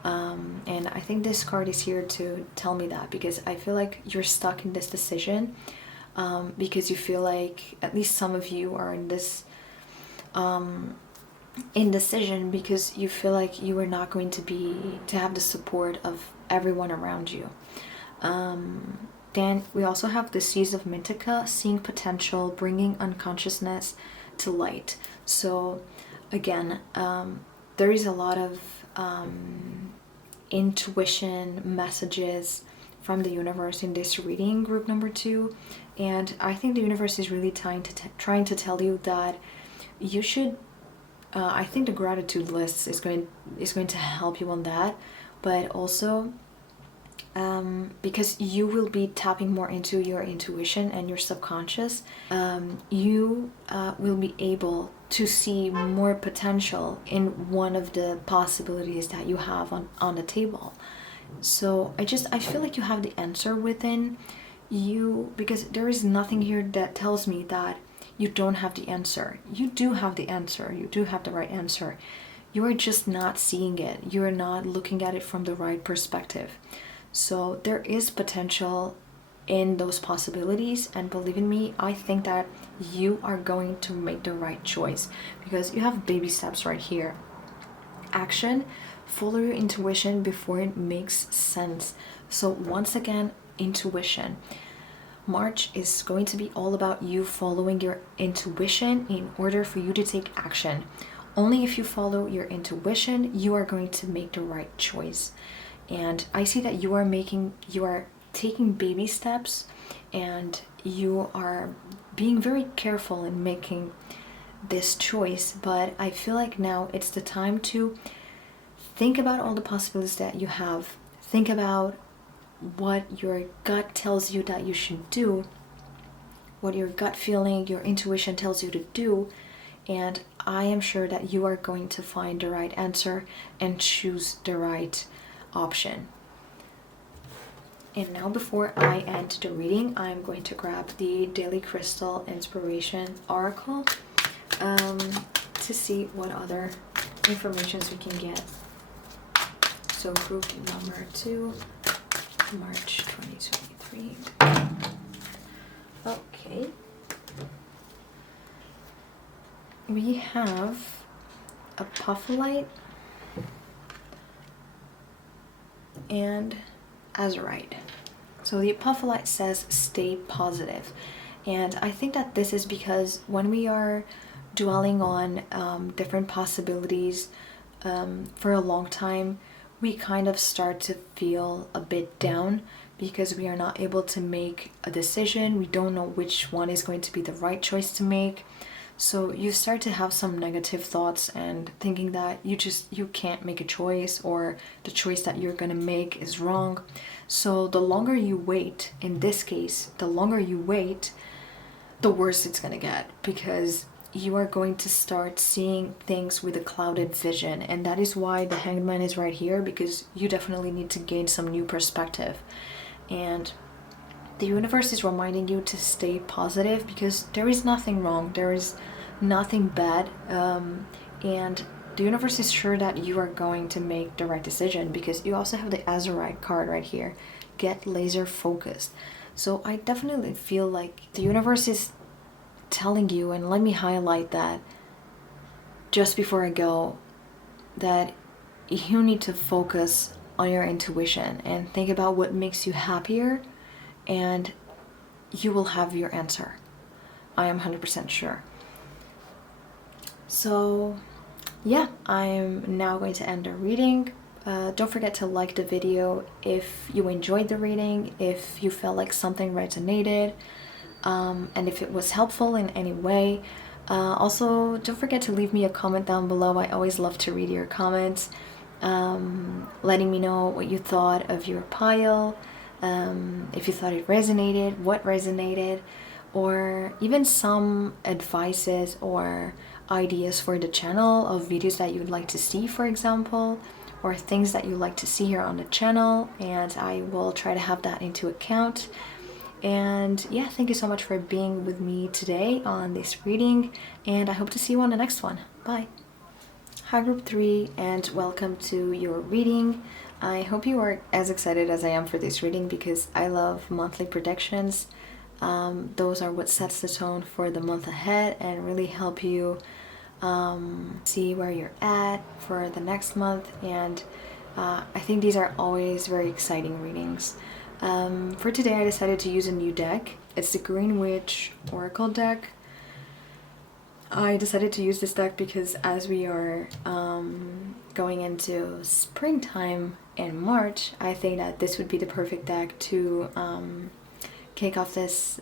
And I think this card is here to tell me that, because I feel like you're stuck in this decision, because you feel like at least some of you are in this indecision because you feel like you are not going to have the support of everyone around you. Then we also have the Seas of Mintica, seeing potential, bringing unconsciousness to light. So again, there is a lot of intuition messages from the universe in this reading, group number 2, and I think the universe is really trying to tell you that you should. I think the gratitude list is going to help you on that, but also because you will be tapping more into your intuition and your subconscious, you will be able to see more potential in one of the possibilities that you have on the table. So I feel like you have the answer within you, because there is nothing here that tells me that you don't have the answer. You do have the answer. You do have the right answer. You are just not seeing it. You are not looking at it from the right perspective. So there is potential in those possibilities, and believe in me, I think that you are going to make the right choice, because you have baby steps right here. Action, follow your intuition before it makes sense. So once again, intuition. March is going to be all about you following your intuition in order for you to take action. Only if you follow your intuition, you are going to make the right choice. And I see that you are taking baby steps, and you are being very careful in making this choice. But I feel like now it's the time to think about all the possibilities that you have. Think about what your gut tells you that you should do, what your gut feeling, your intuition tells you to do, and I am sure that you are going to find the right answer and choose the right option. And now, before I end the reading, I'm going to grab the Daily Crystal Inspiration Oracle to see what other informations we can get. So group number 2, March 2023. Okay. We have Apophyllite and Azurite. So the Apophyllite says stay positive. And I think that this is because when we are dwelling on different possibilities for a long time, we kind of start to feel a bit down because we are not able to make a decision. We don't know which one is going to be the right choice to make. So you start to have some negative thoughts and thinking that you can't make a choice, or the choice that you're gonna make is wrong. So the longer you wait, in this case, the longer you wait, the worse it's gonna get, because you are going to start seeing things with a clouded vision. And that is why the Hanged Man is right here, because you definitely need to gain some new perspective. And the universe is reminding you to stay positive, because there is nothing wrong, there is nothing bad, and the universe is sure that you are going to make the right decision, because you also have the Azurite card right here. Get laser focused. So I definitely feel like the universe is telling you, and let me highlight that just before I go, that you need to focus on your intuition and think about what makes you happier, and you will have your answer. I am 100% sure. So yeah, I'm now going to end the reading. Don't forget to like the video if you enjoyed the reading, if you felt like something resonated, and if it was helpful in any way. Also, don't forget to leave me a comment down below. I always love to read your comments, letting me know what you thought of your pile, if you thought it resonated, what resonated, or even some advices or ideas for the channel of videos that you'd like to see, for example, or things that you'd like to see here on the channel, and I will try to have that into account. And yeah, thank you so much for being with me today on this reading, and I hope to see you on the next one. Bye. Hi Group 3, and welcome to your reading. I hope you are as excited as I am for this reading because I love monthly predictions. Those are what sets the tone for the month ahead and really help you see where you're at for the next month, and I think these are always very exciting readings. For today I decided to use a new deck. It's the Green Witch Oracle deck. I decided to use this deck because as we are going into springtime in March, I think that this would be the perfect deck to kick off this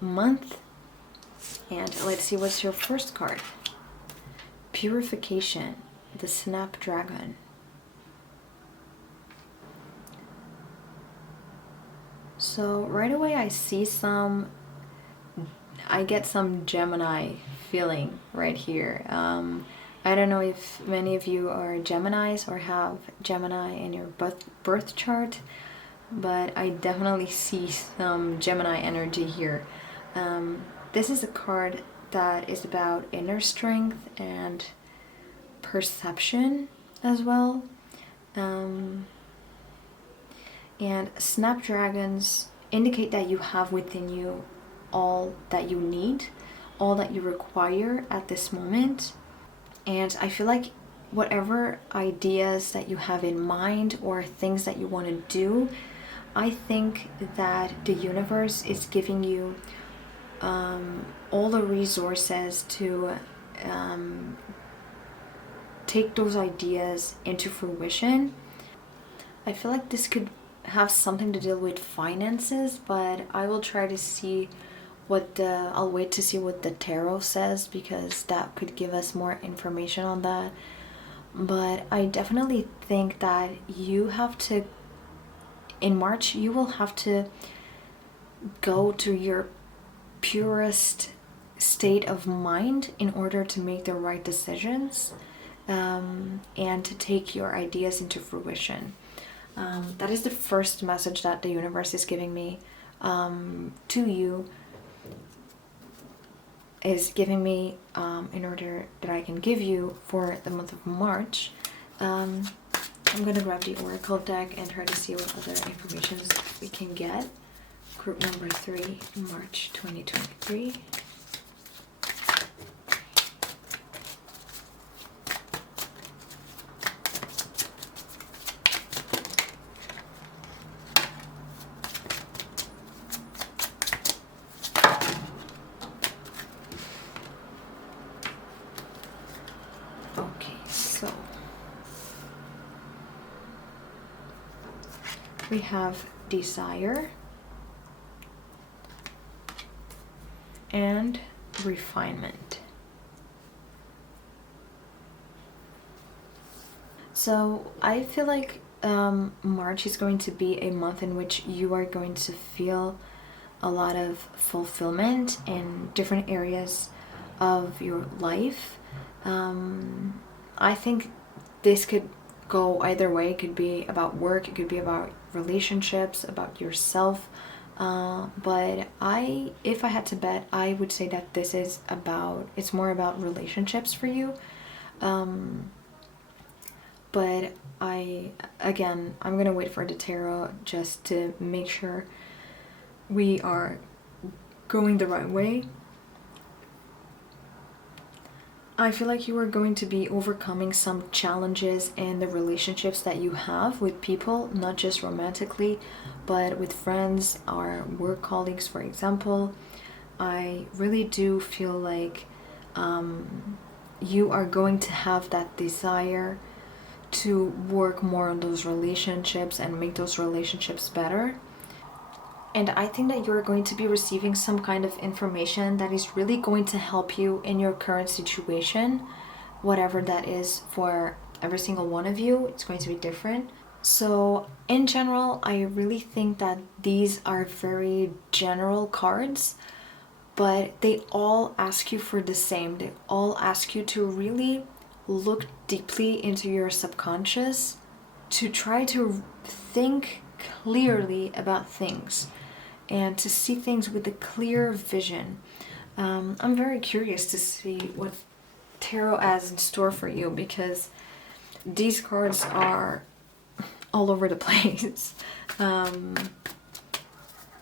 month. And let's see, what's your first card? Purification, the Snapdragon. So right away I get some Gemini feeling right here. I don't know if many of you are Geminis or have Gemini in your birth chart, but I definitely see some Gemini energy here. This is a card that is about inner strength and perception as well. And snapdragons indicate that you have within you all that you need, all that you require at this moment. And I feel like whatever ideas that you have in mind or things that you want to do, I think that the universe is giving you all the resources to take those ideas into fruition. I feel like this could have something to do with finances, but I will try to see I'll wait to see what the tarot says, because that could give us more information on that. But I definitely think that in March, you will have to go to your purest state of mind in order to make the right decisions, and to take your ideas into fruition. That is the first message that the universe is giving me, to you, is giving me in order that I can give you for the month of March. I'm gonna grab the Oracle deck and try to see what other information we can get. Group number 3, March 2023. Okay, so we have desire and refinement. So I feel like March is going to be a month in which you are going to feel a lot of fulfillment in different areas of your life. I think this could go either way. It could be about work, it could be about relationships, about yourself. But if I had to bet, I would say that it's more about relationships for you. But I'm gonna wait for the tarot just to make sure we are going the right way. I feel like you are going to be overcoming some challenges in the relationships that you have with people, not just romantically, but with friends or work colleagues, for example. I really do feel like you are going to have that desire to work more on those relationships and make those relationships better. And I think that you're going to be receiving some kind of information that is really going to help you in your current situation, whatever that is for every single one of you. It's going to be different. So in general, I really think that these are very general cards, but they all ask you for the same. They all ask you to really look deeply into your subconscious, to try to think clearly about things and to see things with a clear vision. I'm very curious to see what tarot has in store for you, because these cards are all over the place.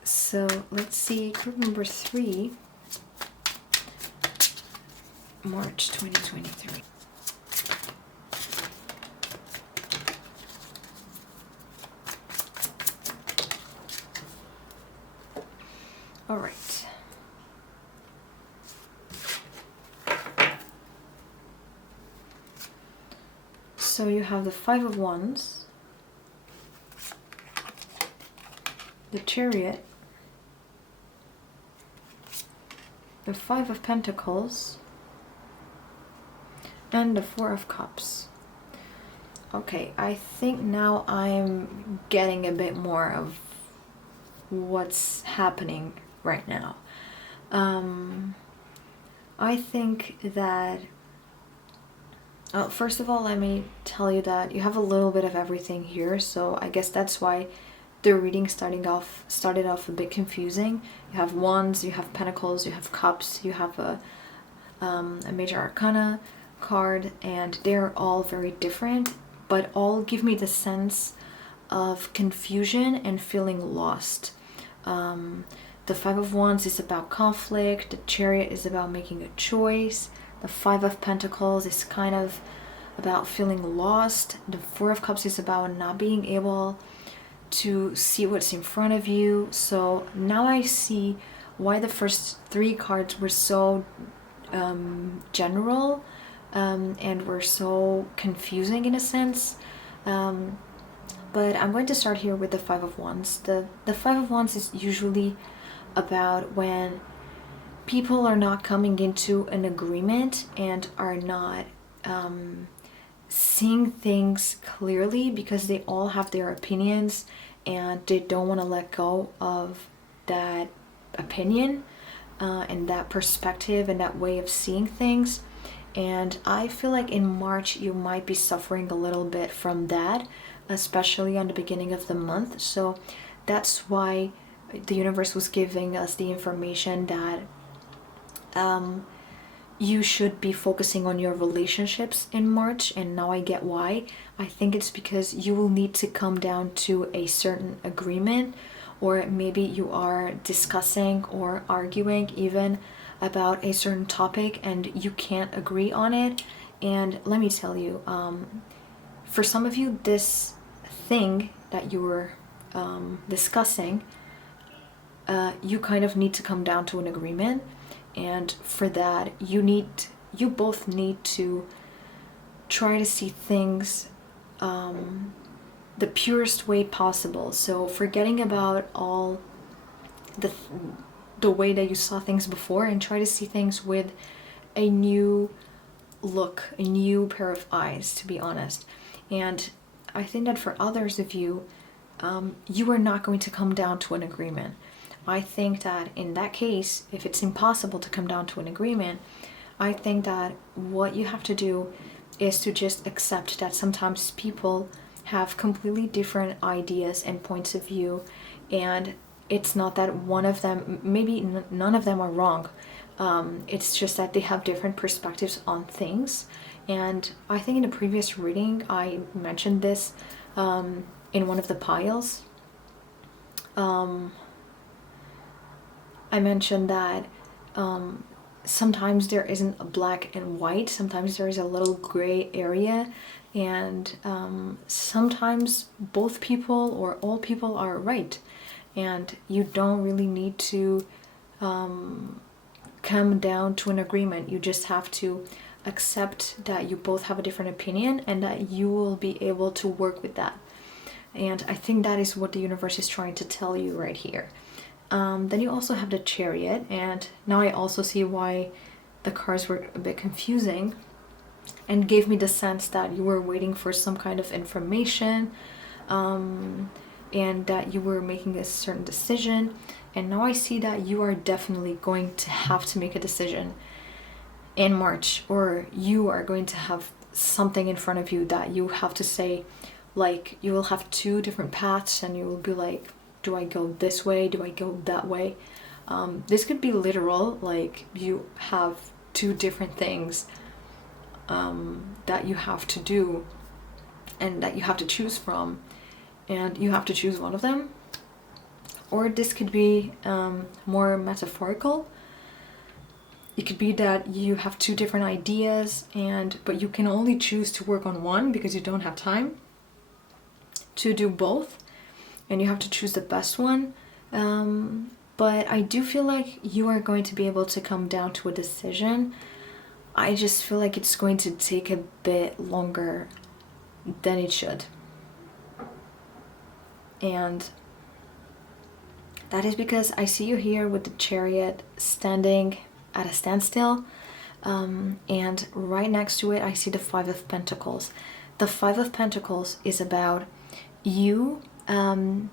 So let's see, group number 3, March 2023. All right. So you have the 5 of Wands, the Chariot, the 5 of Pentacles, and the 4 of Cups. Okay, I think now I'm getting a bit more of what's happening right now. I think that first of all, let me tell you that you have a little bit of everything here, so I guess that's why the reading started off a bit confusing. You have Wands, you have Pentacles, you have Cups, you have a Major Arcana card, and they're all very different, but all give me the sense of confusion and feeling lost. The 5 of Wands is about conflict, the Chariot is about making a choice, the 5 of Pentacles is kind of about feeling lost, the 4 of Cups is about not being able to see what's in front of you. So now I see why the first 3 cards were so general and were so confusing in a sense. But I'm going to start here with the 5 of Wands. The 5 of Wands is usually about when people are not coming into an agreement and are not seeing things clearly because they all have their opinions and they don't want to let go of that opinion and that perspective and that way of seeing things. And I feel like in March you might be suffering a little bit from that, especially on the beginning of the month. So that's why the universe was giving us the information that you should be focusing on your relationships in March, and now I get why. I think it's because you will need to come down to a certain agreement, or maybe you are discussing or arguing even about a certain topic and you can't agree on it. And let me tell you, for some of you, this thing that you were discussing, you kind of need to come down to an agreement. And for that, you both need to try to see things the purest way possible. So forgetting about all the way that you saw things before, and try to see things with a new look, a new pair of eyes, to be honest. And I think that for others of you, you are not going to come down to an agreement. I think that in that case, if it's impossible to come down to an agreement, I think that what you have to do is to just accept that sometimes people have completely different ideas and points of view, and it's not that one of them, maybe none of them are wrong. It's just that they have different perspectives on things. And I think in a previous reading, I mentioned this in one of the piles. I mentioned that sometimes there isn't a black and white, sometimes there is a little gray area, and sometimes both people or all people are right, and you don't really need to come down to an agreement. You just have to accept that you both have a different opinion and that you will be able to work with that. And I think that is what the universe is trying to tell you right here. Then you also have the Chariot, and now I also see why the cards were a bit confusing and gave me the sense that you were waiting for some kind of information, and that you were making a certain decision. And now I see that you are definitely going to have to make a decision in March, or you are going to have something in front of you that you have to say, like you will have two different paths and you will be like, do I go this way? Do I go that way? This could be literal, like you have two different things that you have to do and that you have to choose from, and you have to choose one of them. Or this could be more metaphorical. It could be that you have two different ideas, but you can only choose to work on one because you don't have time to do both, and you have to choose the best one. But I do feel like you are going to be able to come down to a decision. I just feel like it's going to take a bit longer than it should. And that is because I see you here with the Chariot standing at a standstill, and right next to it I see the Five of Pentacles. The Five of Pentacles is about you, for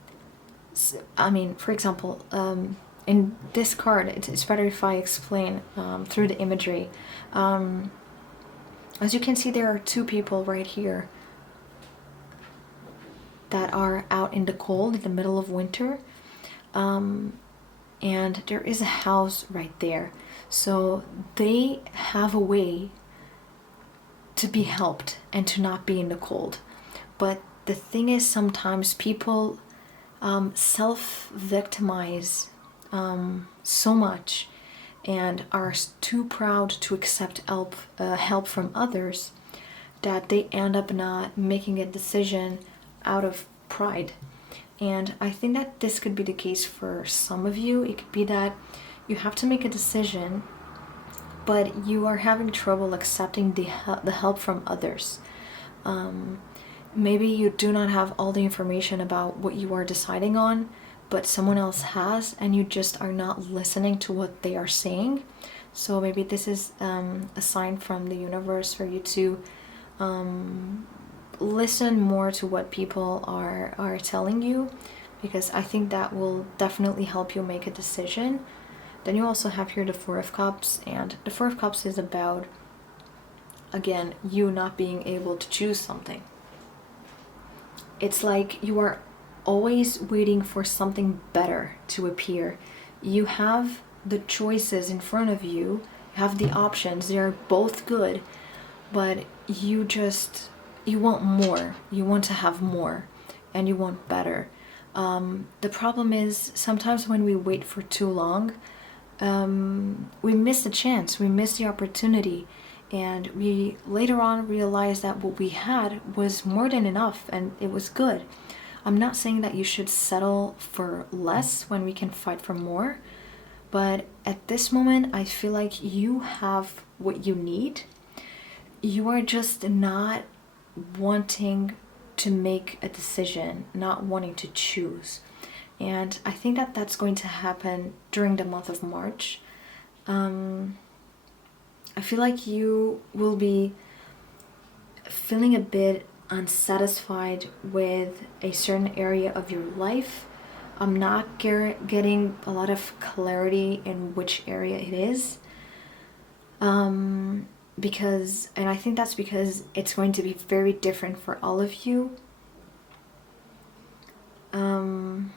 example, in this card, it's better if I explain through the imagery. As you can see, there are two people right here that are out in the cold in the middle of winter, and there is a house right there. So they have a way to be helped and to not be in the cold. But the thing is, sometimes people self-victimize so much and are too proud to accept help from others that they end up not making a decision out of pride. And I think that this could be the case for some of you. It could be that you have to make a decision, but you are having trouble accepting the help from others. Maybe you do not have all the information about what you are deciding on, but someone else has, and you just are not listening to what they are saying. So maybe this is a sign from the universe for you to listen more to what people are telling you, because I think that will definitely help you make a decision. Then you also have here the Four of Cups, and the Four of Cups is about, again, you not being able to choose something. It's like you are always waiting for something better to appear. You have the choices in front of you, you have the options, they are both good, but you want more, you want to have more, and you want better. The problem is sometimes when we wait for too long, we miss the chance, we miss the opportunity, and we later on realize that what we had was more than enough and it was good. I'm not saying that you should settle for less when we can fight for more, but at this moment I feel like you have what you need. You are just not wanting to make a decision, not wanting to choose. And I think that that's going to happen during the month of March. I feel like you will be feeling a bit unsatisfied with a certain area of your life. I'm not getting a lot of clarity in which area it is. Because I think that's because it's going to be very different for all of you. And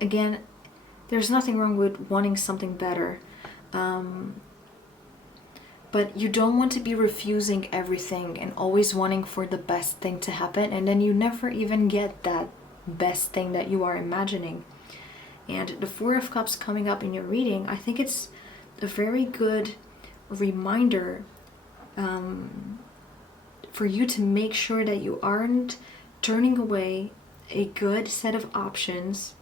again, there's nothing wrong with wanting something better. But you don't want to be refusing everything and always wanting for the best thing to happen, and then you never even get that best thing that you are imagining. And the Four of Cups coming up in your reading, I think it's a very good reminder for you to make sure that you aren't turning away a good set of options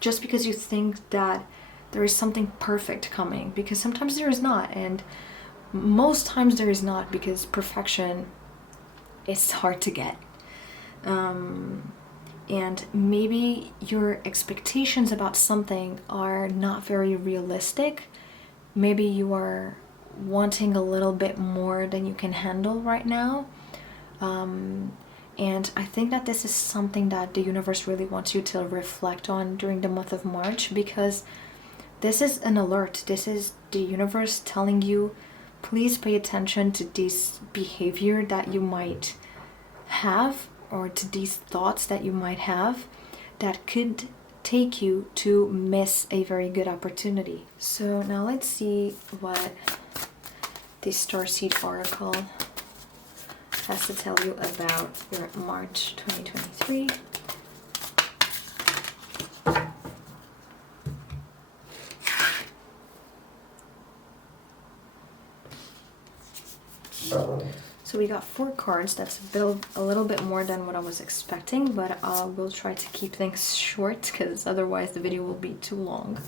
just because you think that there is something perfect coming, because sometimes there is not. And Most times there is not, because perfection is hard to get. And maybe your expectations about something are not very realistic. Maybe you are wanting a little bit more than you can handle right now. And I think that this is something that the universe really wants you to reflect on during the month of March, because this is an alert. This is the universe telling you, please pay attention to this behavior that you might have, or to these thoughts that you might have, that could take you to miss a very good opportunity. So now let's see what the Starseed Oracle has to tell you about your March 2023. So we got 4 cards. That's a little bit more than what I was expecting, but we'll try to keep things short, because otherwise the video will be too long.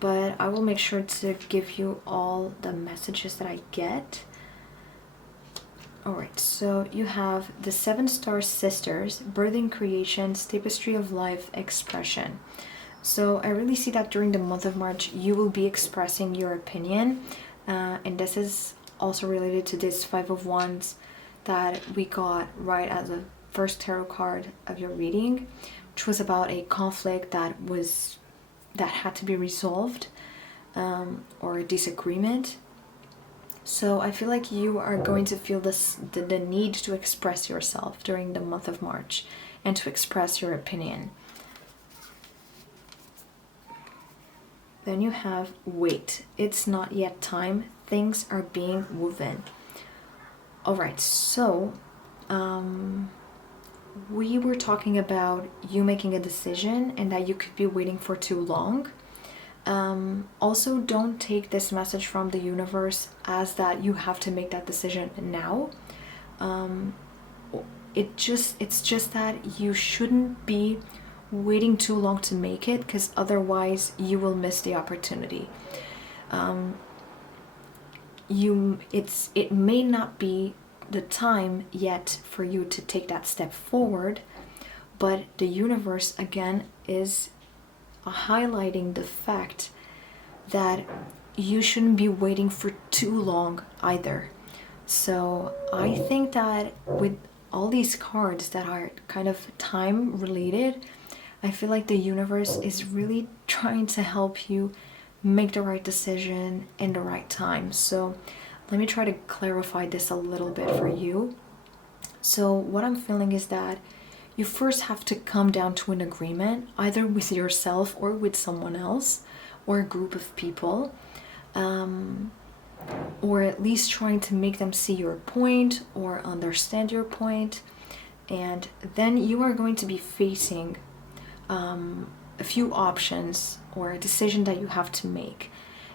But I will make sure to give you all the messages that I get. Alright, so you have the 7 Star Sisters, Birthing Creations, Tapestry of Life, Expression. So I really see that during the month of March you will be expressing your opinion, and this is also related to this 5 of Wands that we got right as the first tarot card of your reading, which was about a conflict that had to be resolved, or a disagreement. So I feel like you are going to feel the need to express yourself during the month of March, and to express your opinion. Then you have wait. It's not yet time. Things are being woven. Alright, so we were talking about you making a decision and that you could be waiting for too long. Also, don't take this message from the universe as that you have to make that decision now. It's just that you shouldn't be waiting too long to make it, because otherwise you will miss the opportunity. It may not be the time yet for you to take that step forward, but the universe again is highlighting the fact that you shouldn't be waiting for too long either. So I think that with all these cards that are kind of time related, I feel like the universe is really trying to help you make the right decision in the right time. So let me try to clarify this a little bit for you. So what I'm feeling is that you first have to come down to an agreement, either with yourself or with someone else, or a group of people, or at least trying to make them see your point or understand your point. And then you are going to be facing a few options, or a decision that you have to make.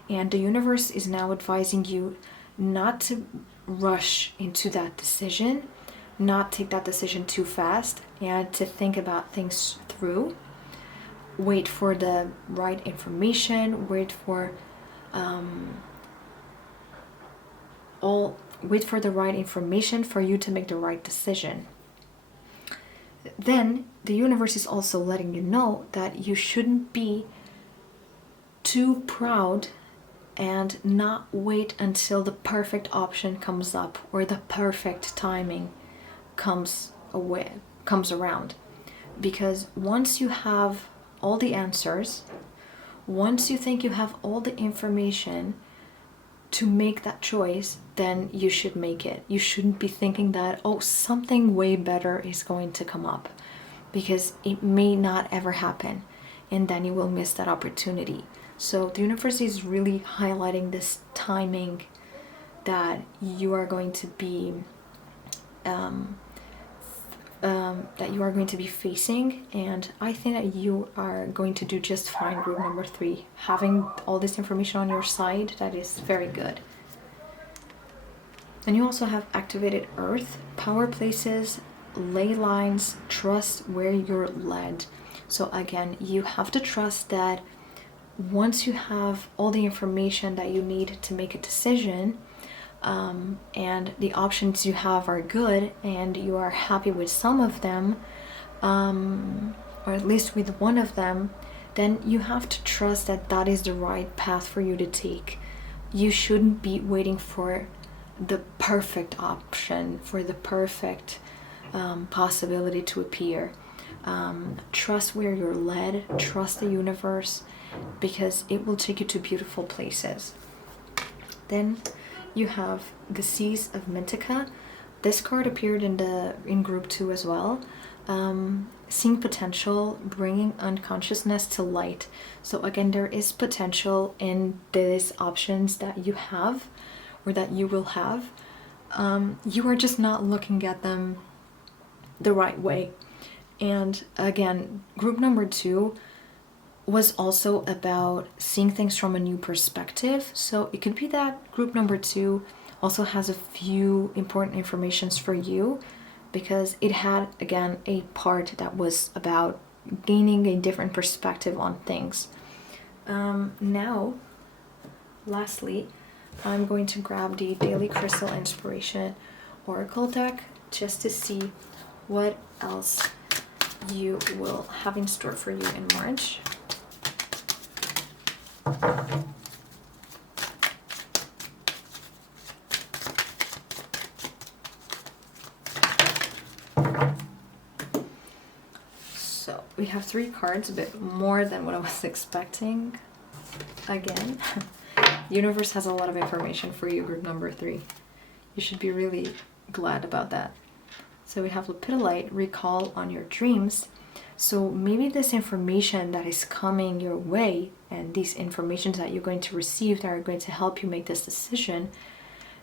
And the universe is now advising you not to rush into that decision, not take that decision too fast, and to think about things through. Wait for the right information, wait for the right information for you to make the right decision. Then the universe is also letting you know that you shouldn't be too proud and not wait until the perfect option comes up, or the perfect timing comes around. Because once you have all the answers, once you think you have all the information to make that choice, then you should make it. You shouldn't be thinking that, oh, something way better is going to come up, because it may not ever happen, and then you will miss that opportunity. So the universe is really highlighting this timing that you are going to be facing, and I think that you are going to do just fine. Group number 3, having all this information on your side, that is very good. And you also have activated Earth, power places, ley lines, trust where you're led. So again, you have to trust that once you have all the information that you need to make a decision, and the options you have are good and you are happy with some of them, or at least with one of them, then you have to trust that that is the right path for you to take. You shouldn't be waiting for the perfect option, for the perfect possibility to appear. Trust where you're led, trust the universe, because it will take you to beautiful places. Then you have the Seas of Mintica. This card appeared in group 2 as well. Seeing potential, bringing unconsciousness to light. So again, there is potential in these options that you have or that you will have. You are just not looking at them the right way. And again, group number 2 was also about seeing things from a new perspective. So it could be that group number 2 also has a few important informations for you, because it had, again, a part that was about gaining a different perspective on things. Now, lastly, I'm going to grab the Daily Crystal Inspiration Oracle deck just to see what else you will have in store for you in March. So we have 3 cards, a bit more than what I was expecting. Again, universe has a lot of information for you, group number 3. You should be really glad about that. So we have Lepidolite, recall on your dreams. So maybe this information that is coming your way and these informations that you're going to receive that are going to help you make this decision,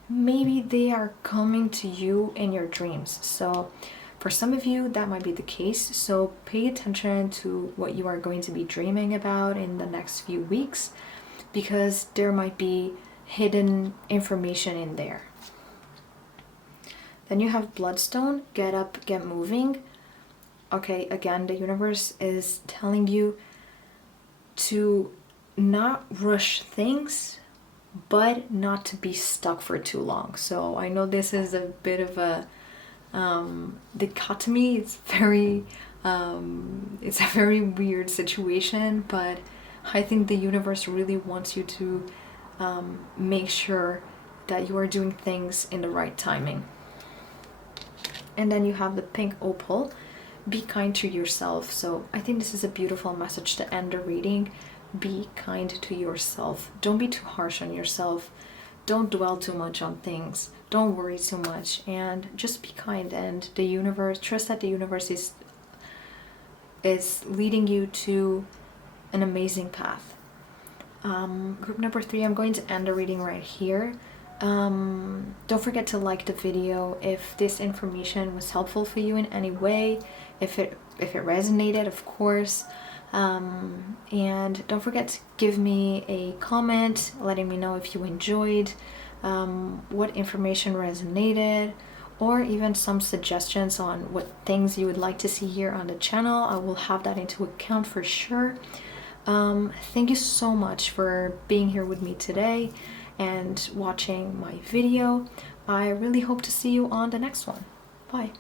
maybe they are coming to you in your dreams. So for some of you, that might be the case. So pay attention to what you are going to be dreaming about in the next few weeks, because there might be hidden information in there. Then you have Bloodstone, get up, get moving. Okay, again, the universe is telling you to not rush things, but not to be stuck for too long. So I know this is a bit of a dichotomy. It's a very weird situation, but I think the universe really wants you to make sure that you are doing things in the right timing. And then you have the Pink Opal, be kind to yourself. So I think this is a beautiful message to end the reading. Be kind to yourself. Don't be too harsh on yourself. Don't dwell too much on things. Don't worry too much, and just be kind. And the universe, trust that the universe is leading you to an amazing path. Group number 3, I'm going to end the reading right here. Don't forget to like the video if this information was helpful for you in any way, if it resonated, of course. And don't forget to give me a comment letting me know if you enjoyed, what information resonated, or even some suggestions on what things you would like to see here on the channel. I will have that into account for sure. Thank you so much for being here with me today and watching my video. I really hope to see you on the next one. Bye.